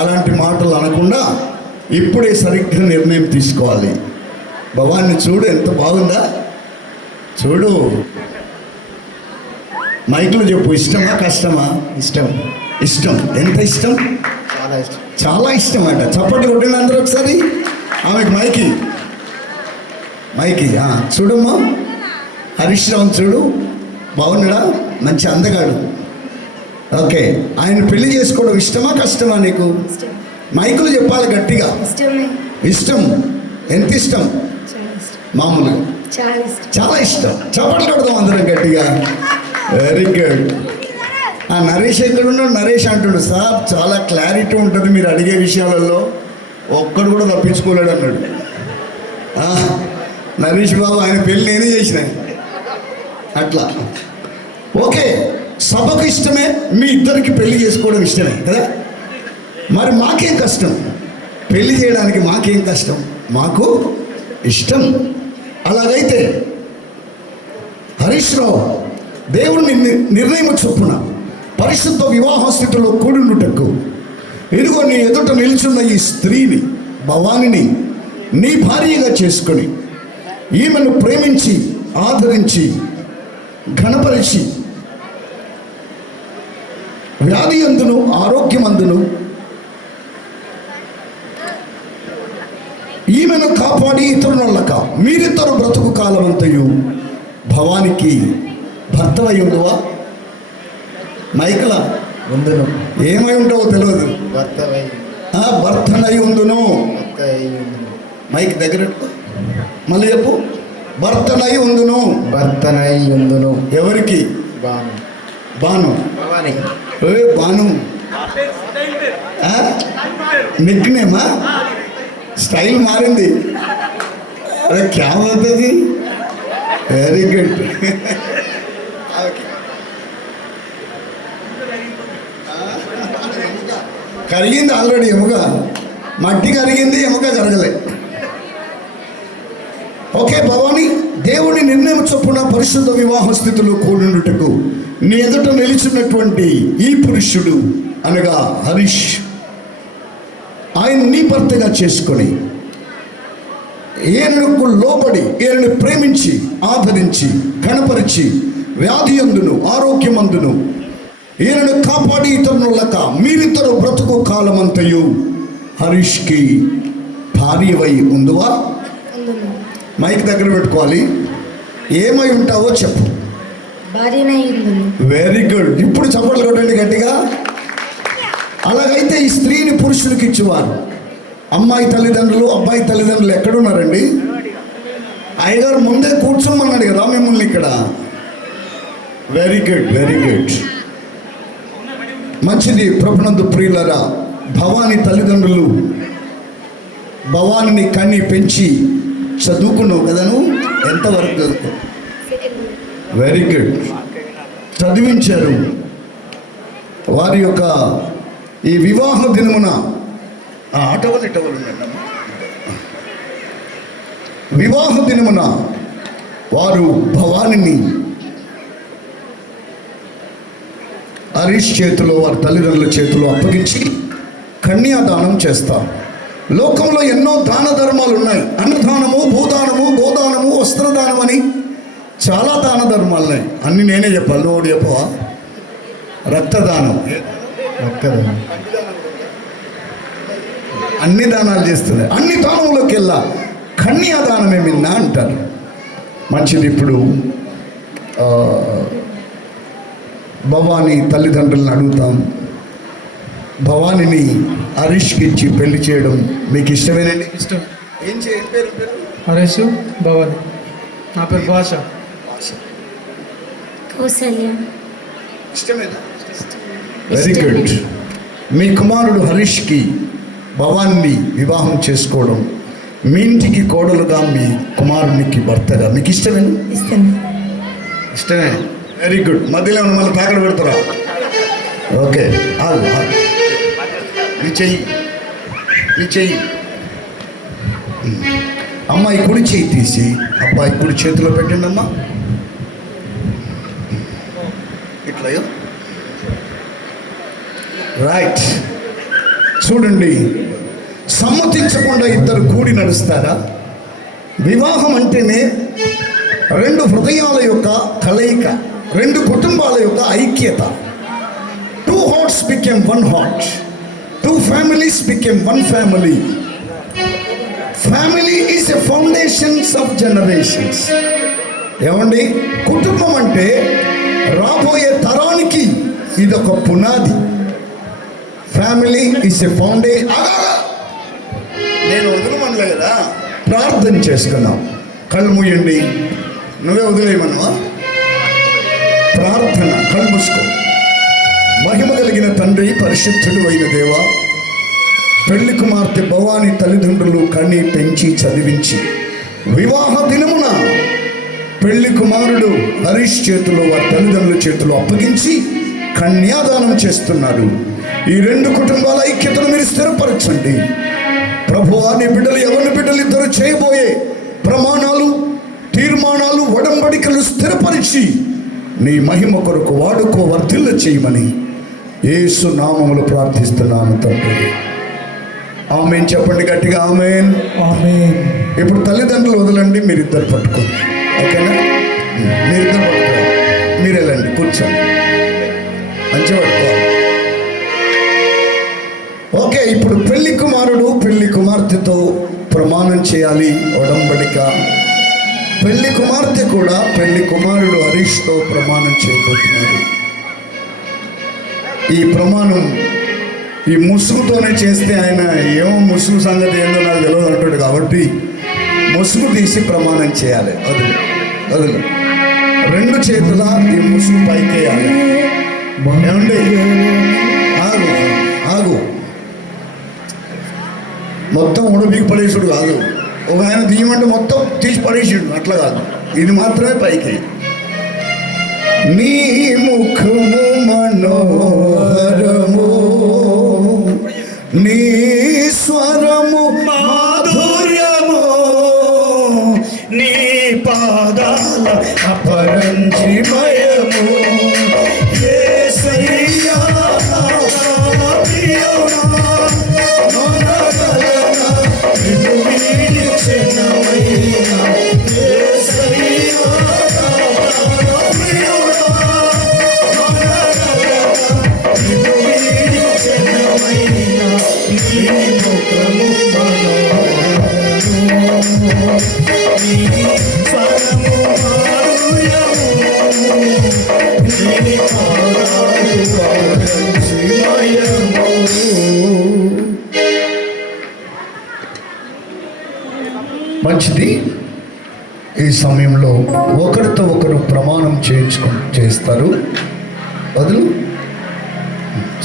అలాంటి మాటలు అనకుండా ఇప్పుడే సరిగ్గా నిర్ణయం తీసుకోవాలి. భవాన్ని చూడు, ఎంత బాగుందా చూడు. మైక్లో చెప్పు, ఇష్టమా కష్టమా? ఇష్టం. ఇష్టం. ఎంత ఇష్టం? చాలా ఇష్టం. చాలా ఇష్టం అంట. చప్పటి కొట్టండి అందరూ ఒకసారి. ఆమెకు మైకి చూడమ్మా, హరీష్ రావు చూడు, బాగున్నాడా? మంచి అందగాడు. ఓకే, ఆయన పెళ్లి చేసుకోవడం ఇష్టమా కష్టమా నీకు? మైకులు చెప్పాలి గట్టిగా. ఇష్టం. ఎంత ఇష్టం? మామూలుగా చాలా ఇష్టం. చప్పట్లు కొడదాం అందరం గట్టిగా. Very good. నరేష్ ఎక్కడున్నాడు? నరేష్ అంటున్నాడు, సార్ చాలా క్లారిటీ ఉంటుంది మీరు అడిగే విషయాలలో, ఒక్కడు కూడా తప్పించుకోలేడు అన్నాడు. నరేష్ బాబు, ఆయన పెళ్ళి నేనే చేసిన. అట్లా ఓకే, సభకు ఇష్టమే, మీ ఇద్దరికి పెళ్లి చేసుకోవడం ఇష్టమే కదా. మరి మాకేం కష్టం, పెళ్లి చేయడానికి మాకేం కష్టం, మాకు ఇష్టం. అలాగైతే హరీష్ రావు దేవుని నిర్ణయం చొప్పున పరిశుద్ధ వివాహ స్థితిలో కూడుటకు ఇదిగో నీ ఎదుట నిల్చున్న ఈ స్త్రీని భవానిని నీ భార్యగా చేసుకొని ఈమెను ప్రేమించి ఆదరించి ఘనపరిచి వ్యాధి అందును ఆరోగ్యమందును ఈమెను కాపాడి ఇతరులక మీరిద్దరు బ్రతుకు కాలమంతయు భవానికి భర్తవై ఉండువా. మైకల ఉందును ఏమై ఉంటావో తెలియదు, భర్తనై ఉందును. మైక్ దగ్గర పెట్టుకో. మళ్ళీ చెప్పు, భర్తనై ఉందును. భర్తనై ఉందును. ఎవరికి? బాను. బాను. ఏ బాను నిక్నేమా? స్టైల్ మారింది. అరే క్యా అవుతుంది. Very good. కరిగింది ఆల్రెడీ ఎముక, మట్టి కరిగింది, ఎముక కరగలే. ఓకే భవాని, దేవుని నిర్ణయం చొప్పున పరిశుద్ధ వివాహ స్థితిలో కూడుటకు నీ ఎదుట నిలిచినటువంటి ఈ పురుషుడు అనగా హరీష్, ఆయన నీ భర్తగా చేసుకొని ఈయనకు లోబడి ఈయనని ప్రేమించి ఆదరించి ఘనపరిచి వ్యాధి అందును ఆరోగ్యమందును ఈయనను కాపాడి ఇతరులక మీరిద్దరు బ్రతుకు కాలమంతయు హరీష్కి భార్యవై ఉందువా. మైక్ దగ్గర పెట్టుకోవాలి. ఏమై ఉంటావో చెప్పు. Very good. ఇప్పుడు చప్పట్లు కొట్టండి గట్టిగా. అలాగైతే ఈ స్త్రీని పురుషునికి ఇచ్చేవారు. అమ్మాయి తల్లిదండ్రులు అబ్బాయి తల్లిదండ్రులు ఎక్కడున్నారండి? అయ్యగారు ముందే కూర్చోమన్నాడు కదా మిమ్మల్ని ఇక్కడ. Very good, very good. మంచిది. ప్రభునందు ప్రియులరా, భవాని తల్లిదండ్రులు భవానిని కన్ని పెంచి చదువుకున్నావు కదా, నువ్వు ఎంతవరకు చదువుకున్నావు? Very good. చదివించారు. వారి యొక్క ఈ వివాహ దినమున వివాహ దినమున వారు భవానిని హరీష్ చేతిలో వారి తల్లిదండ్రుల చేతిలో అప్పగించి కన్యాదానం చేస్తారు. లోకంలో ఎన్నో దాన ధర్మాలు ఉన్నాయి. అన్నదానము, భూదానము, గోదానము, వస్త్రదానం అని చాలా దాన ధర్మాలు ఉన్నాయి. అన్ని నేనే చెప్పాలి, నువ్వు చెప్పవా? రక్తదానం, అన్ని దానాలు చేస్తున్నాయి. అన్ని దానంలోకి వెళ్ళా కన్యాదానమే మిన్నా అంటారు. మంచిది. ఇప్పుడు భవాని తల్లిదండ్రులను అడుగుతాం. భవానిని హరీష్కి ఇచ్చి పెళ్లి చేయడం మీకు ఇష్టమేనండి? ఇష్టం. ఏం పేరు? హరీష్, భవాని. నా పేరు భాష. ఇష్టమేనా? Very good. మీ కుమారుడు హరీష్కి భవాన్ని వివాహం చేసుకోవడం, మీ ఇంటికి కోడలుగా మీ కుమారునికి భర్తగా మీకు ఇష్టమేనా? ఇష్టమే. Very good. మధ్యలో మళ్ళీ తాకడ పెడతారా? ఓకే. నీ చెయ్యి అమ్మాయి కుడి చెయ్యి తీసి అబ్బాయి కుడి చేతిలో పెట్టండి అమ్మా. ఇట్లా రైట్. చూడండి, సమ్మతించకుండా ఇద్దరు కూడి నడుస్తారా? వివాహం అంటేనే రెండు హృదయాల యొక్క కలయిక, రెండు కుటుంబాల యొక్క ఐక్యత. 2 hearts became 1 heart. 2 families became 1 family. Family is a foundations of generations. ఏమండి, కుటుంబం అంటే రాబోయే తరానికి ఇదొక పునాది. Family is a foundation. నేను వదలమనలే కదా, ప్రార్థన చేసుకున్నాం. కళ్ళు మూయండి. నువ్వే వదిలేయమన్నావా? ప్రార్థన. కళ్ళు మూసుకో. మహిమ కలిగిన తండ్రి, పరిశుద్ధుడు అయిన దేవా, పెళ్లి కుమార్తె భవాని తల్లిదండ్రులు కన్ని పెంచి చదివించి వివాహ దినమున పెళ్లి కుమారుడు హరీష్ చేతిలో వారి తల్లిదండ్రుల చేతిలో అప్పగించి కన్యాదానం చేస్తున్నారు. ఈ రెండు కుటుంబాల ఐక్యతను మీరు స్థిరపరచండి ప్రభువా. నీ బిడ్డలు ఎవరి బిడ్డలు ఇద్దరు చేయబోయే ప్రమాణాలు, తీర్మానాలు, ఒడంబడికలు స్థిరపరిచి నీ మహిమ కొరకు వాడుకో, వర్ధిల్ల చేయమని యేసు నామములో ప్రార్థిస్తున్నాను తండ్రి. ఆమేన్ చెప్పండి గట్టిగా, ఆమేన్. ఆమేన్. ఇప్పుడు తల్లిదండ్రులు వదలండి, మీరిద్దరు పట్టుకోండి. ఓకేనా? మీరిద్దరు పట్టుకోవాలి. మీరు వెళ్ళండి, కూర్చోండి, మంచిగా పట్టుకోవాలి. ఓకే, ఇప్పుడు పెళ్లి కుమారుడు పెళ్లి కుమార్తెతో ప్రమాణం చేయాలి, ఒడంబడిక. పెళ్లి కుమార్తె కూడా పెళ్లి కుమారుడు హరీష్తో ప్రమాణం చేయబోతున్నారు. ఈ ప్రమాణం ఈ ముసుగుతోనే చేస్తే ఆయన ఏమో ముసుగు సంగతి ఏందో నాకు తెలియదు అంటాడు కాబట్టి ముసుగు తీసి ప్రమాణం చేయాలి. వదులు రెండు చేతుల ఈ ముసుగు పైకేయాలి. ఏమండి, ఆగు మొత్తం ఉడబీకి పడేసుడు కాదు. ఒక ఆయన తీయమంటే మొత్తం తీసి పడేసాడు, అట్లా కాదు, ఇది మాత్రమే పైకి. నీ ముఖము మనోహరము, నీ స్వరము మాధుర్యము, నీ పాదాల అపరంజిమయము. యేసయ్యా నా ప్రియుడా, మనగలనా నిన్ను వీడిచెనవైనా. యేసయ్యా నా ప్రియుడా, మనగలనా నిన్ను వీడిచెనవైనా. నీ ముఖము మనోహరము, నీ స్వరము మాధుర్యము, నీ పాదాలు అపరంజిమయము. మంచిది. ఈ సమయంలో ఒకరితో ఒకరు ప్రమాణం చేస్తారు. వదులు,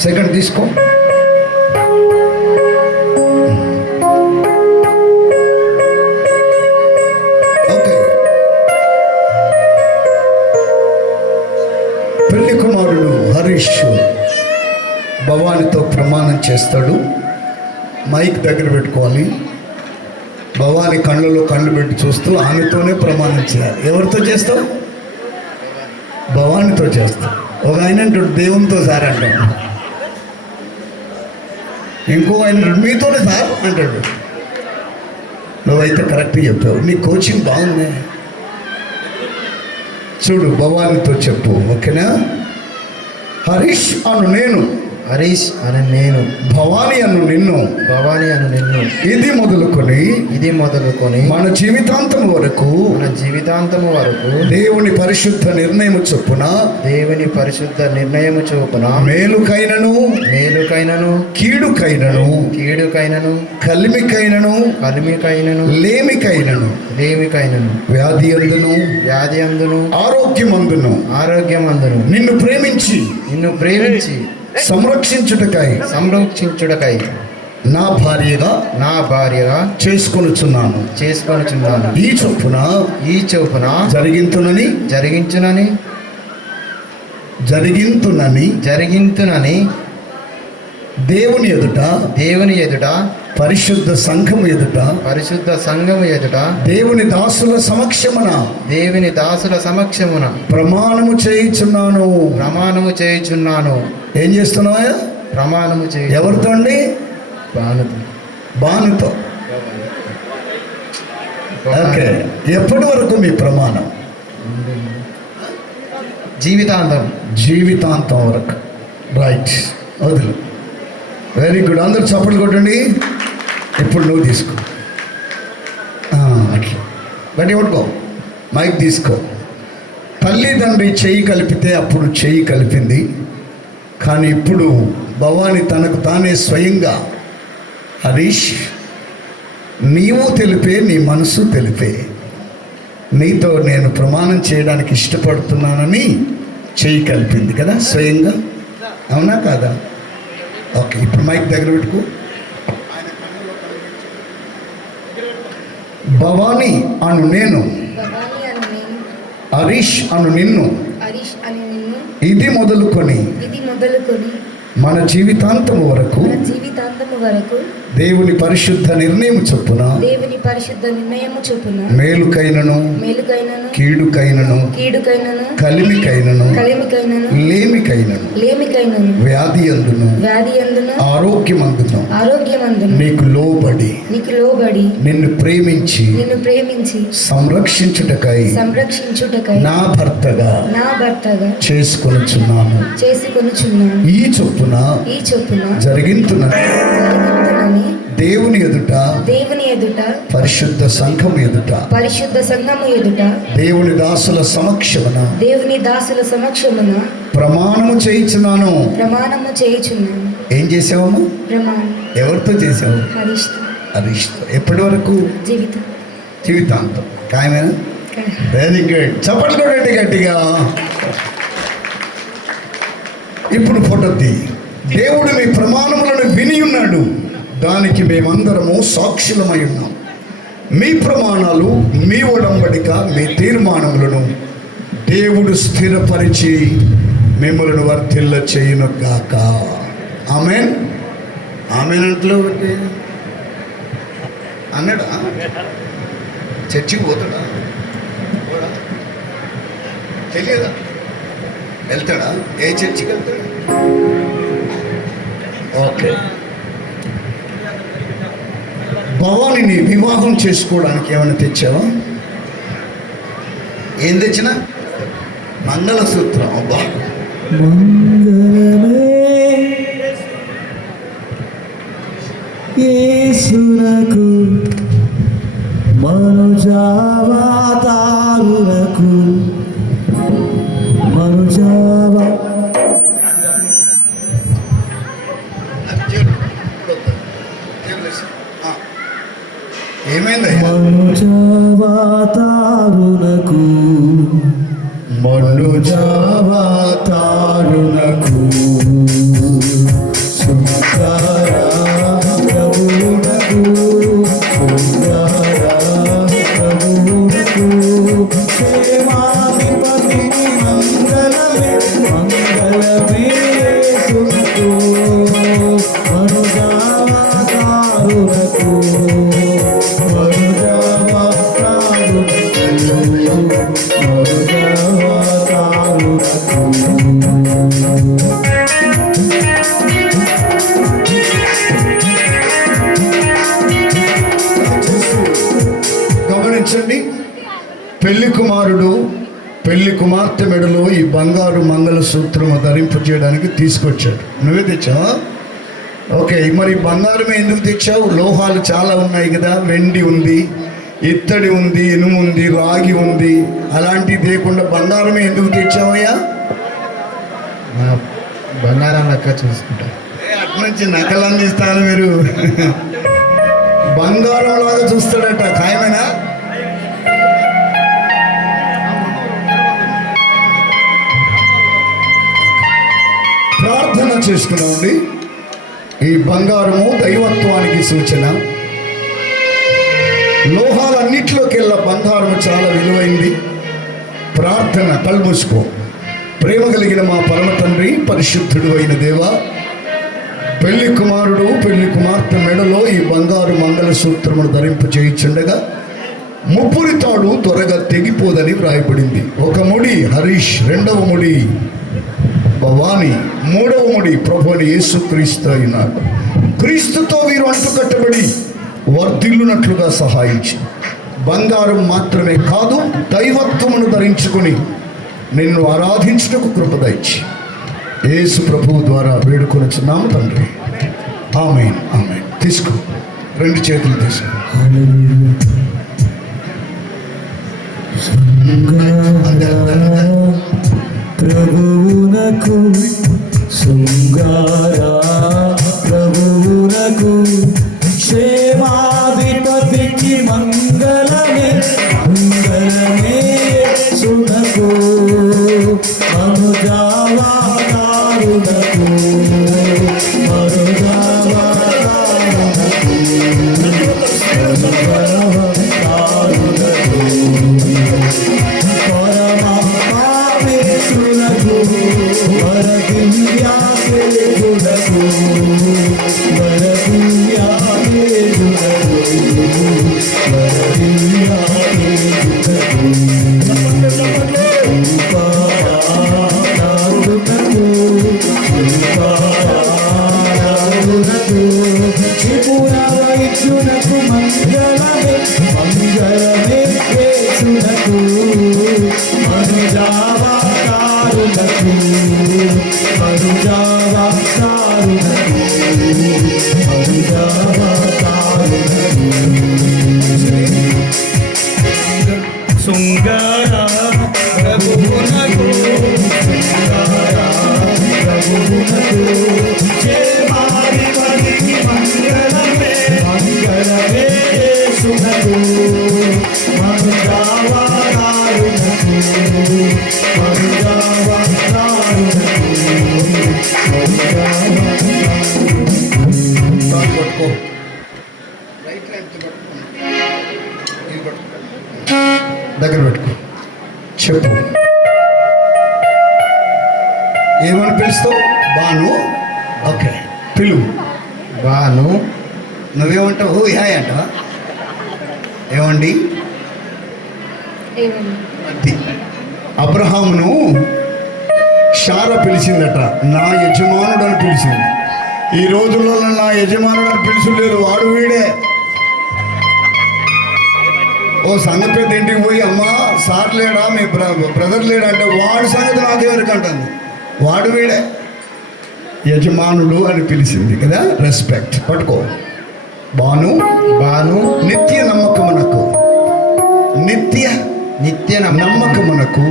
సెకండ్ తీసుకో. ఓకే, పెళ్లి కుమారుడు హరీష్ భవానితో ప్రమాణం చేస్తాడు. మైక్ దగ్గర పెట్టుకోవాలి. భవాని కళ్ళలో కళ్ళు పెట్టి చూస్తూ ఆమెతోనే ప్రమాణం చేయాలి. ఎవరితో చేస్తావు? భవానితో చేస్తావు. ఒక ఆయన అంటాడు దేవునితో సార్ అంటాడు, ఇంకో ఆయన మీతోనే సార్ అంటాడు. నువ్వైతే కరెక్ట్గా చెప్పావు, నీ కోచింగ్ బాగుంది. చూడు, భవానితో చెప్పు, ఓకేనా? హరీష్ అను నేను, హరీష్ అని నేను, భవాని అను నిన్ను, భవాని అను నిన్ను, ఇది మొదలుకొని మన జీవితాంతము వరకు దేవుని పరిశుద్ధ నిర్ణయము చొప్పున మేలుకైనను కీడుకైనను కలిమికైనను లేమికైనను వ్యాధి అందును ఆరోగ్యమందును నిన్ను ప్రేమించి సంరక్షించుటకై నా భార్యగా చేసుకొనుచున్నాను. ఈ చొప్పున జరిగింతునని దేవుని ఎదుట పరిశుద్ధ సంఘము ఎదుట దేవుని దాసుల సమక్షమున ప్రమాణము చేయుచున్నాను. ఏం చేస్తున్నావా? ప్రమాణము చేయి. ఎవరితో అండి? బానుతో. ఓకే, ఎప్పటి వరకు మీ ప్రమాణం? జీవితాంతం వరకు. రైట్, వదులు. వెరీ గుడ్, అందరూ చప్పట్లు కొట్టండి. ఇప్పుడు నువ్వు తీసుకో, అట్లా గట్టి పట్టుకో, మైక్ తీసుకో. తల్లిదండ్రి చెయ్యి కలిపితే అప్పుడు చెయ్యి కలిపింది, కానీ ఇప్పుడు భవాని తనకు తానే స్వయంగా హరీష్ నీవు తెలిపే, నీ మనసు తెలిపే, నీతో నేను ప్రమాణం చేయడానికి ఇష్టపడుతున్నానని చెయ్యి కలిపింది కదా స్వయంగా. అవునా కాదా? ఓకే, ఇప్పుడు మైక్ దగ్గర పెట్టుకో. భవాని అను నేను హరీష్ అను నిన్ను హరీష్ అని నిన్ను ఇది మొదలుకొని ఇది మొదలుకొని మన జీవితాంతము వరకు మన జీవితాంతము వరకు దేవుని పరిశుద్ధ నిర్ణయం చొప్పున దేవుని పరిశుద్ధ నిర్ణయము చొప్పున మేలుకైనను మేలుకైనను కీడుకైనను కీడుకైనను కలిమికైనను కలిమికైనను లేమికైనను లేమికైనను వ్యాధి అందును వ్యాధి అందును ఆరోగ్యమందును ఆరోగ్యమందును నీకు లోబడి నీకు లోబడి నిన్ను ప్రేమించి నిన్ను ప్రేమించి సంరక్షించుటకై సంరక్షించుటకై నా భర్తగా భర్తగా చేసుకొనుచున్నాను. చేసుకొనుచున్నాను. ఈ చొప్పున జరిగింతున్నది జరుగుతున్నని దేవుని ఎదుట పరిశుద్ధ సంఘం ఎదుట దేవుని దాసుల సమక్షమున ప్రమాణము చేయించున్నాను. ఏం చేసావమ్మా? ఎవరితో చేసావు? హరీష్తో. ఎప్పటి వరకు? జీవితాంతం. ఖాయమేనా? Very good. చప్పట్లు కొట్టండి గట్టిగా. ఇప్పుడు ఫోటో తీ. దేవుడు మీ ప్రమాణములను విని ఉన్నాడు, దానికి మేమందరము సాక్షులమై ఉన్నాం. మీ ప్రమాణాలు, మీ ఒడంబడిక, మీ తీర్మానములను దేవుడు స్థిరపరిచి మిమ్మల్ని వర్ధిల్ల చేయును గాక. ఆమేన్. ఆమేన్ అంట్లో అన్నాడా? చర్చికి పోతాడా? తెలియదా? వెళ్తాడా? ఏ చర్చికి వెళ్తాడు? ఓకే. భవానిని వివాహం చేసుకోవడానికి ఏమైనా తెచ్చావా? ఏం తెచ్చినా? మంగళసూత్రం. అబ్బా, యేసునకు మనుజావతారులకు ఏమైంది? మనుజావతారులకు గమనించండి. పెళ్లి కుమారుడు పెళ్లి కుమార్తె మెడలో ఈ బంగారు మంగళసూత్రము ధరింపు చేయడానికి తీసుకొచ్చాడు. నువ్వే తెచ్చావా? ఓకే. మరి బంగారమే ఎందుకు తెచ్చావు? లోహాలు చాలా ఉన్నాయి కదా. వెండి ఉంది, ఇత్తడి ఉంది, ఇనుము ఉంది, రాగి ఉంది. అలాంటివి లేకుండా బంగారమే ఎందుకు తెచ్చావయ్యా? బంగారం లెక్క చూసుకుంటా. అటు నుంచి నకలు అందిస్తాను మీరు. బంగారం లాగా చూస్తాడట. ఖాయమేనా? ప్రార్థన చేసుకున్నామండి. ఈ బంగారము దైవత్వానికి సూచన. లోహాలన్నిటిలోకెల్లా బంగారము చాలా విలువైంది. ప్రార్థన. కళ్ళు మూసుకో. ప్రేమ కలిగిన మా పరమ తండ్రి, పరిశుద్ధుడు అయిన దేవా, పెళ్లి కుమారుడు పెళ్లి కుమార్తె మెడలో ఈ బంగారు మంగళసూత్రమును ధరింపు చేయించుండగా ముప్పురి తాడు త్వరగా తెగిపోదని వ్రాయబడింది. ఒక ముడి హరీష్, రెండవ ముడి భవాని, మూడవ ముడి ప్రభువుని యేసుక్రీస్తు అయినాడు. క్రీస్తుతో వీరు అంటుకట్టబడి వర్ధిల్లునట్లుగా సహాయించి, బంగారం మాత్రమే కాదు దైవత్వమును ధరించుకొని నిన్ను ఆరాధించుటకు కృప దయచి యేసు ప్రభువు ద్వారా వేడుకొనుచున్నాము తండ్రి. ఆమేన్. ఆమేన్. తీసుకో, రెండు చేతులు తీసుకో. ప్రభువునకు శృంగారా, ప్రభువునకు క్షేమాధిపతికి మంగళమే, మంగళమే సునకు మనుజావతారునకు, మనుజావతారునకు, పరమా యాదేవుడకు వరదు యాదేవుడకు వరదు యాదేవుడకు త్రిపురావైద్యునకు మంగళమే మంగళమే యేసునకు మనుజావతారునకు మనుజావతారునకు మనుజావతారునకు శృంగార ప్రభువునకు శృంగార ప్రభువునకు చేమారివనికి మంగళమే మంగళమే యేసునకు మనుజావతారునకు మనుజావతారునకు పట్టుకో దగ్గర పెట్టుకో చెప్పు ఏమని పిలుస్తావు బాను ఓకే పిలువు బాను నువ్వేమంటావు ఓ హాయ్ అంటావా ఏమండి ఏమని అది అబ్రహామును షారా పిలిచిందట నా యజమానుడు అని పిలిచింది. ఈ రోజుల్లో నా యజమానుడు అని పిలుచులేదు, వాడు వీడే. ఓ సంగతి పెద్ద ఇంటికి పోయి అమ్మా సార్ లేడా మీ బ్రదర్ లేడా అంటే వాడి సంగతి నాకెవరికి అంటుంది, వాడు వీడే యజమానుడు అని పిలిచింది కదా. రెస్పెక్ట్ పట్టుకో. బాను బాను నిత్య నమ్మకమునకు నిత్య నిత్య నమ్మకమునకు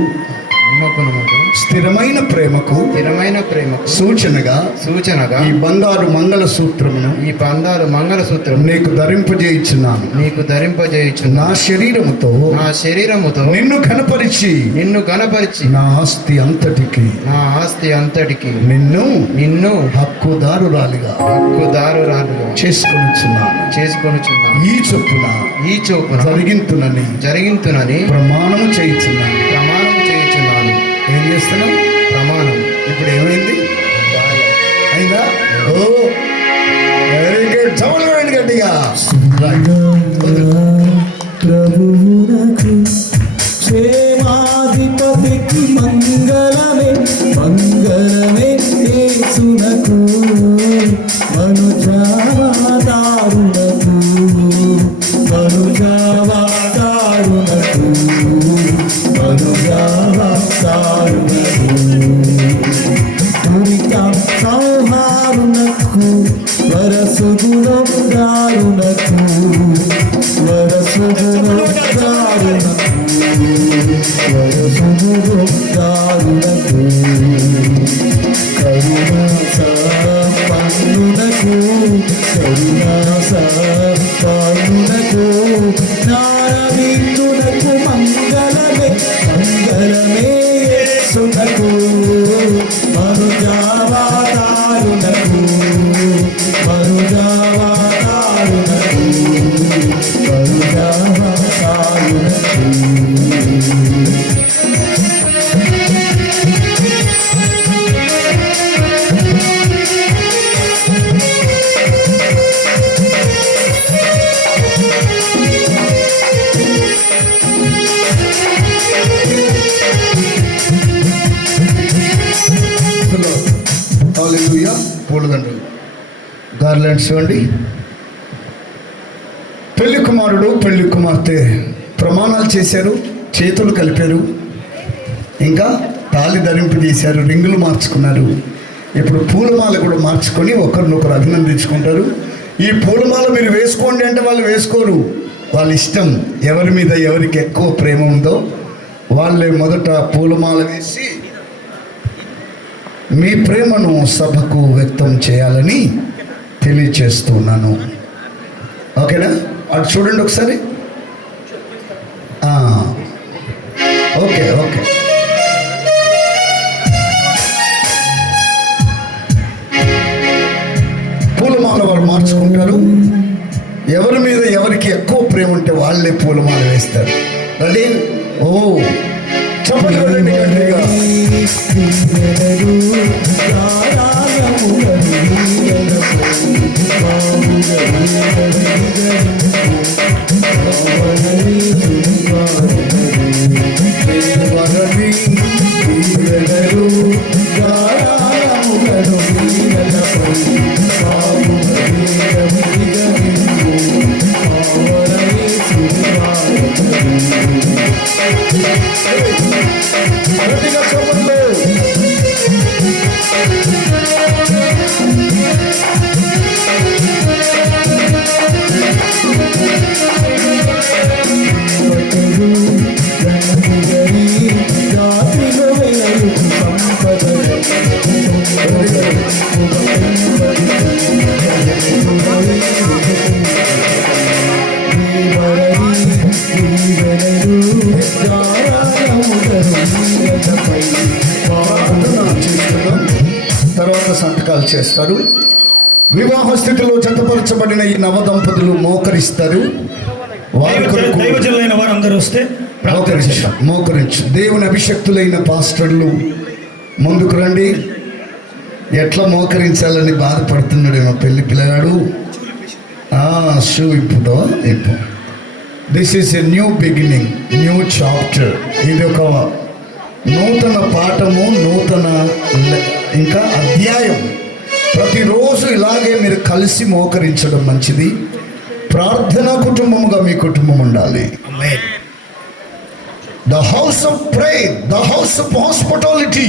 నమ్మకమునకు స్థిరమైన ప్రేమకు స్థిరమైన ప్రేమకు సూచనగా సూచనగా ఈ బంగారు మంగళ సూత్రమును ఈ బంగారు మంగళసూత్రం నీకు ధరింపజేయుచున్నాను. నీకు ధరింపజేయుచు నా శరీరముతో నా శరీరముతో నిన్ను కనపరిచి నిన్ను గణపరిచి నా ఆస్తి అంతటికి నా ఆస్తి అంతటికి నిన్ను నిన్ను హక్కుదారురాలిగా హక్కుదారురాలుగా చేసుకొనుచున్నాను. ఈ చొప్పున ఈ చోపున జరిగింతునని ప్రమాణము చేయుచున్నాను. ప్రమాణం చేయుచున్నాను. ఏం చేస్తున్నావు? ప్రమాణం. ఇప్పుడు ఏమైంది? అయిందా? ఓ వెరీ గుడ్. చదవండి గట్టిగా. ప్రభువునకు క్షేమాధిపతికి మంగళమే మంగళమే యేసునకు మనుజావతారునకు మనుజావతారునకు మనుజావతారునకు దురిత సంహారునకు వరసుగుణదారునకు వరసుగుణదారునకు వరసుగుణదారునకు కరుణా సంపన్నునకు కరుణా సంపన్నునకు నారవిందునకు మంగళమే మంగళమే యేసునకు మనుజావతారునకు మనుజావతారునకు మనుజావతారునకు హల్లెలూయా. పూలదండలు గార్లాండ్స్ ఇవ్వండి. పెళ్లి కుమారుడు పెళ్లి కుమార్తె ప్రమాణాలు చేశారు, చేతులు కలిపారు, ఇంకా తాళి ధరింపు చేశారు, రింగులు మార్చుకున్నారు. ఇప్పుడు పూలమాల కూడా మార్చుకొని ఒకరినొకరు అభినందించుకుంటారు. ఈ పూలమాల మీరు వేసుకోండి అంటే వాళ్ళు వేసుకోరు, వాళ్ళ ఇష్టం. ఎవరి మీద ఎవరికి ఎక్కువ ప్రేమ ఉందో వాళ్ళే మొదట పూలమాల వేసి మీ ప్రేమను సభకు వ్యక్తం చేయాలని తెలియచేస్తున్నాను. ఓకేనా? అటు చూడండి ఒకసారి. Okay okay. పూలమాల వాళ్ళు మార్చుకుంటారు. ఎవరి మీద ఎవరికి ఎక్కువ ప్రేమ ఉంటే వాళ్ళే పూలమాల వేస్తారు. రెడీ? ఓ చెప్పండి. గట్టిగా చెప్పండి. తర్వాత సంతకాలు చేస్తారు. వివాహ స్థితిలో జతపరచబడిన ఈ నవ దంపతులు మోకరిస్తారు. వారి కొరకు దైవజనులైన వారందరూ వస్తే మోకరించు. దేవుని అభిషక్తులైన పాస్టర్లు ముందుకు రండి. ఎట్లా మోకరించాలని బాధపడుతున్నాడేమో పెళ్లి పిల్లగాడు. షూ ఇప్పుడు this is a new beginning, new chapter. ఇది ఒక నూతన పాఠము, నూతన ఇంకా అధ్యాయం. ప్రతిరోజు ఇలాగే మీరు కలిసి మోకరించడం మంచిది. ప్రార్థనా కుటుంబముగా మీ కుటుంబం ఉండాలి. The house of prayer, the house of hospitality,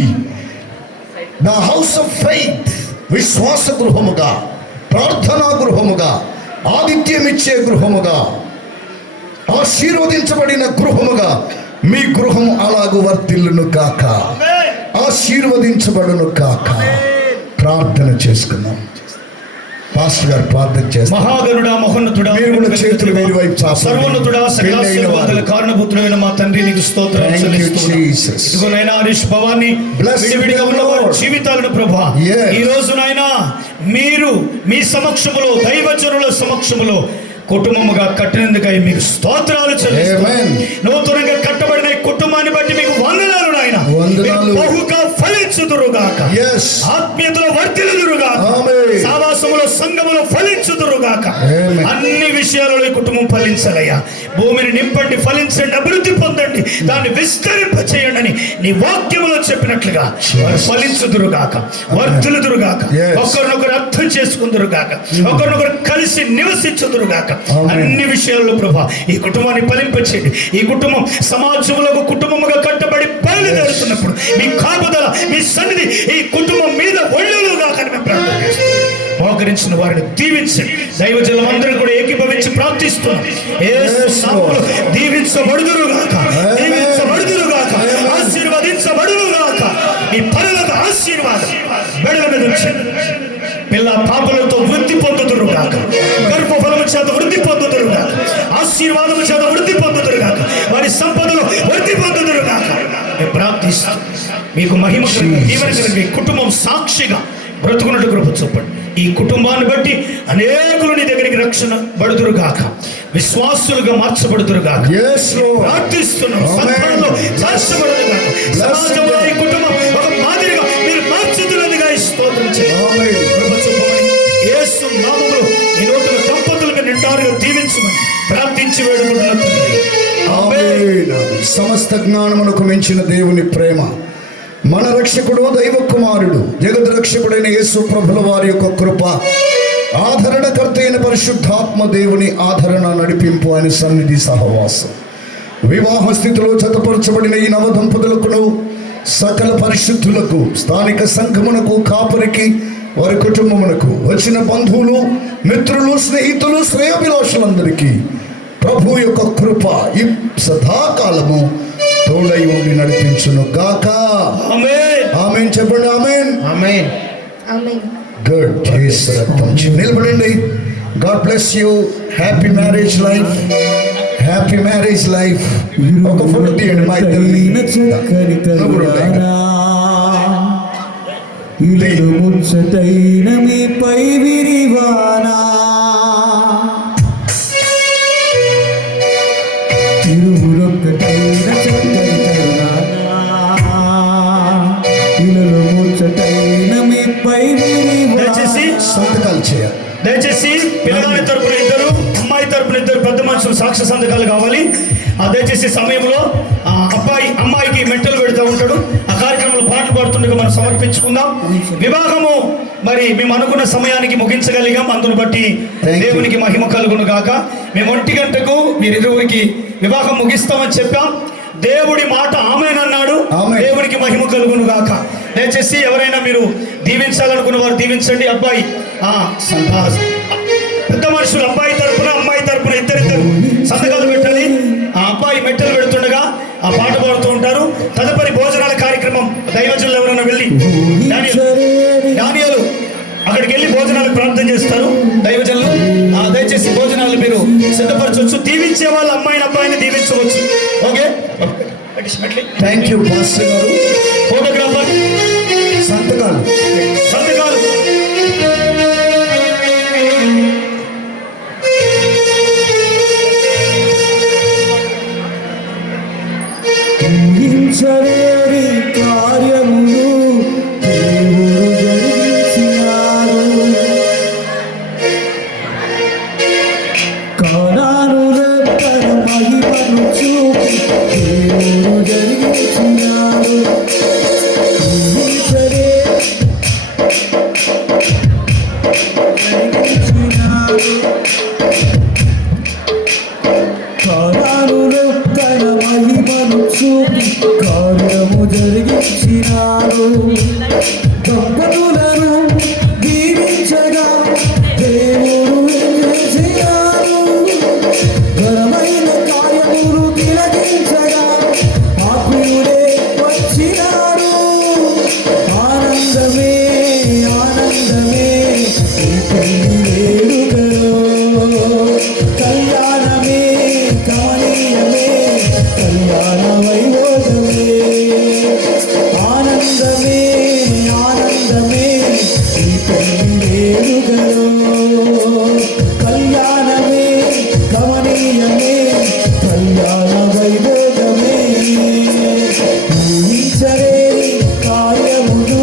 the house of faith, విశ్వాస గృహముగా, ప్రార్థనా గృహముగా, ఆతిథ్యమిచ్చే గృహముగా, ఆశీర్వదించబడిన గృహముగా మీ గృహం అలాగూ వర్తిల్లును కాక, ఆశీర్వదించబడును కాక. ప్రార్థన చేసుకుందాం. పాస్టర్ గారు ప్రార్థన చేస్తారు. మహాగరుడా, మహోన్నతుడా, మీరు కూడా చేతులు వేరు వైపు చాపండి. సర్వోన్నతుడా, సకల ఆశీర్వాదాల కారణభూతుడైన మా తండ్రి, నీకు స్తోత్రాలు చెల్లిస్తున్నాము. ఇదిగో నాయనా, హరీష్ భవాని విడివిడిగా ఉన్న వారి జీవితాలను ప్రభా, ఈ రోజు నాయనా మీరు మీ సమక్షములో, దైవజనుల సమక్షములో కుటుంబముగా కట్టినందుకై మీకు స్తోత్రాలు చెల్లిస్తున్నాము. నూతనంగా కట్టబడిన ఈ కుటుంబాన్ని బట్టి మీకు వందనాలు నాయన. బహుగా ఫలించుదురుగాక, ఆత్మీయతలో వర్ధిల్లుదురుగాక, సావాసములో సంఘములో ఫలించుదురుగాక. అన్ని విషయాలలో ఈ కుటుంబం ఫలించాలయ్యా. భూమిని నింపండి, ఫలించండి, అభివృద్ధి పొందండి, దాన్ని విస్తరింప చేయండి అని నీ వాక్యములో చెప్పినట్లుగా వారు ఫలించుదురుగాక, వర్ధిల్లుదురుగాక, ఒకరినొకరు అర్థం చేసుకుందురుగాక, ఒకరినొకరు కలిసి నివసించుదురుగాక. అన్ని విషయాల్లో ప్రభా ఈ కుటుంబాన్ని ఫలింపచేయండి. ఈ కుటుంబం సమాజంలో ఒక కుటుంబముగా కట్టబడి బయలుదేరుతున్నప్పుడు మీ కాపుదల, మీ సన్నిధి ఈ కుటుంబం మీద ఒళ్ళుగా మేము ప్రార్థన చేస్తున్నాం. మోకరించిన వారిని దీవించండి. దైవజనం అందరూ కూడా ఏకీభవించి ప్రార్థిస్తున్నాం. దీవించబడుదురుగాక, దీవించబడుదురుగాక, ఆశీర్వదించబడునుగాక. ఈ పరులకు ఆశీర్వాదం బెడల మీద ఉంచండి. పిల్ల పాపలతో వృద్ధి పొందుదురుగాక, గర్భఫలము చేత వృద్ధి పొందుదురుగాక, ఆశీర్వాదము చేత వృద్ధి పొందుదురుగాక, వారి సంపదలో వృద్ధి పొందుదురుగాక. మేము ప్రార్థిస్తాం. మీకు మహిమ కలిగి కుటుంబం సాక్షిగా బ్రతుకున్నట్టు కృప చూపండి. ఈ కుటుంబాన్ని బట్టి అనేకులు నీ దగ్గరికి రక్షణ పడుదురుగాక, విశ్వాసులుగా మార్చబడుదురుగాక ప్రార్థిస్తున్నాం. సంఘంలో చేర్చబడుదురుగాక, సమాజంలో ఈ కుటుంబం ఒక మాదిరిగా మీరు మార్చుతున్నదిగా స్తోత్రం చేయండి. కృప చూపమని యేసు నామములో ఈ నూతన దంపతులకు నిండారుగా దీవించమని ప్రార్థించి వేడుకుంటున్నాం. సమస్త జ్ఞానమునకు మించిన దేవుని ప్రేమ, మన రక్షకుడు దైవ కుమారుడు జగద్ రక్షకుడైన యేసు ప్రభుల వారి యొక్క కృప, ఆదరణకర్త అయిన పరిశుద్ధాత్మ దేవుని ఆదరణ, నడిపింపు అని సన్నిధి సహవాసం, వివాహ స్థితిలో జతపరచబడిన ఈ నవ దంపతులకు, సకల పరిశుద్ధులకు, స్థానిక సంఘమునకు, కాపరికి, వారి కుటుంబమునకు, వచ్చిన బంధువులు, మిత్రులు, స్నేహితులు, శ్రేయాభిలాషులందరికీ ప్రభు యొక్క కృప ఈ సదాకాలము తోడై ఉండి నడిపించును గాక. ఆమేన్ చెప్పండి. ఆమేన్. ఆమేన్. గుడ్. నిలబడండి. God bless you. Happy marriage life, happy marriage life. ఒక ఫోటో తీయండి మా ఇద్దరిని. ముచ్చటైన మీపై విరివానా, ఇరువురొక్కటైన చక్కని తరుణానా, ఇలలో ముచ్చటైన మీపై విరివానా. సంతకాలు చేయండి. అయ్యా. దయచేసి పిల్లగాని తరపున ఇద్దరు, అమ్మాయి తరపున ఇద్దరు పెద్ద మనుషులు సాక్ష్య సంతకాలు కావాలి. దయచేసి సమయంలో అమ్మాయికి మెట్టలు పెడుతూ ఉంటాడు. ఆ కార్యక్రమంలో పాటలు పాడుతుండగా మనం సమర్పించుకుందాం. వివాహము మరి మేము అనుకున్న సమయానికి ముగించగలిగాం. అందును బట్టి దేవునికి మహిమ కలుగును గాక. మేము 1 గంటకు వీరిరువురికి వివాహం ముగిస్తామని చెప్పాం. దేవుడి మాట ఆమేనన్నాడు. దేవునికి మహిమ కలుగును గాక. దయచేసి ఎవరైనా మీరు దీవించాలనుకున్న వారు దీవించండి. అబ్బాయి పెద్ద మనుషులు అబ్బాయి తరపున అమ్మాయి తరపున ఇద్దరిద్దరు సంతకాలు పెట్టాలి. ఆ అబ్బాయి మెట్టలు పెడుతుండగా ఆ పాట పాడుతూ ఉంటారు. తదుపరి భోజనాల కార్యక్రమం దైవజనులు ఎవరైనా వెళ్ళి దానియాలు అక్కడికి వెళ్ళి భోజనాలకు ప్రార్థన చేస్తారు దైవజనులు. దయచేసి భోజనాలు మీరు సిద్ధపరచవచ్చు. దీవించే వాళ్ళు అమ్మాయిని అబ్బాయిని దీవించవచ్చు. ఓకే, థ్యాంక్ యూ పాస్టర్ గారు. ఫోటోగ్రాఫర్ సంతకాలు సంతకాలు ఊహించలేని కార్యములు దేవుడు జరిగించినాడు. కానాను రెప్పల మహిమను చూపి దేవుడు జరిగించినాడు. కానాను రెప్పల మహిమను చూపి కార్యము జరిగించినాడు. దంపతులను దీవించగా దేవుడు చేసినాడు. ఘనమైన కార్యములు తిలకించగా ఆత్మీయుడే వచ్చినాడు. ఆనందమే ఆనందమే ఈ పెళ్లి వేడుకలో. కళ్యాణమే కమనీయమే కళ్యాణ వైభోగమే. ఆనందమే ఆనందమే ఈ పెళ్లి వేడుకలో. కళ్యాణమే కమనీయమే కళ్యాణ వైభోగమే. ఊహించలేని కార్యములు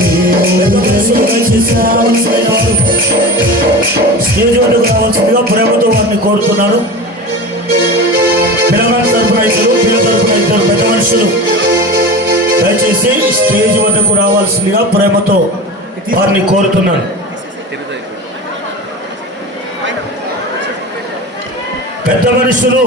దేవుడు జరిగించాడు. స్టేజ్ వద్దకు రావాల్సిందిగా ప్రేమతో వారిని కోరుతున్నాడు. పిల్లగాడి తరపున ఇద్దరు, పిల్ల తరపున ఇద్దరు పెద్ద మనుషులు దయచేసి స్టేజ్ వద్దకు రావాల్సిందిగా ప్రేమతో వారిని కోరుతున్నాను. పెద్ద మనుషులు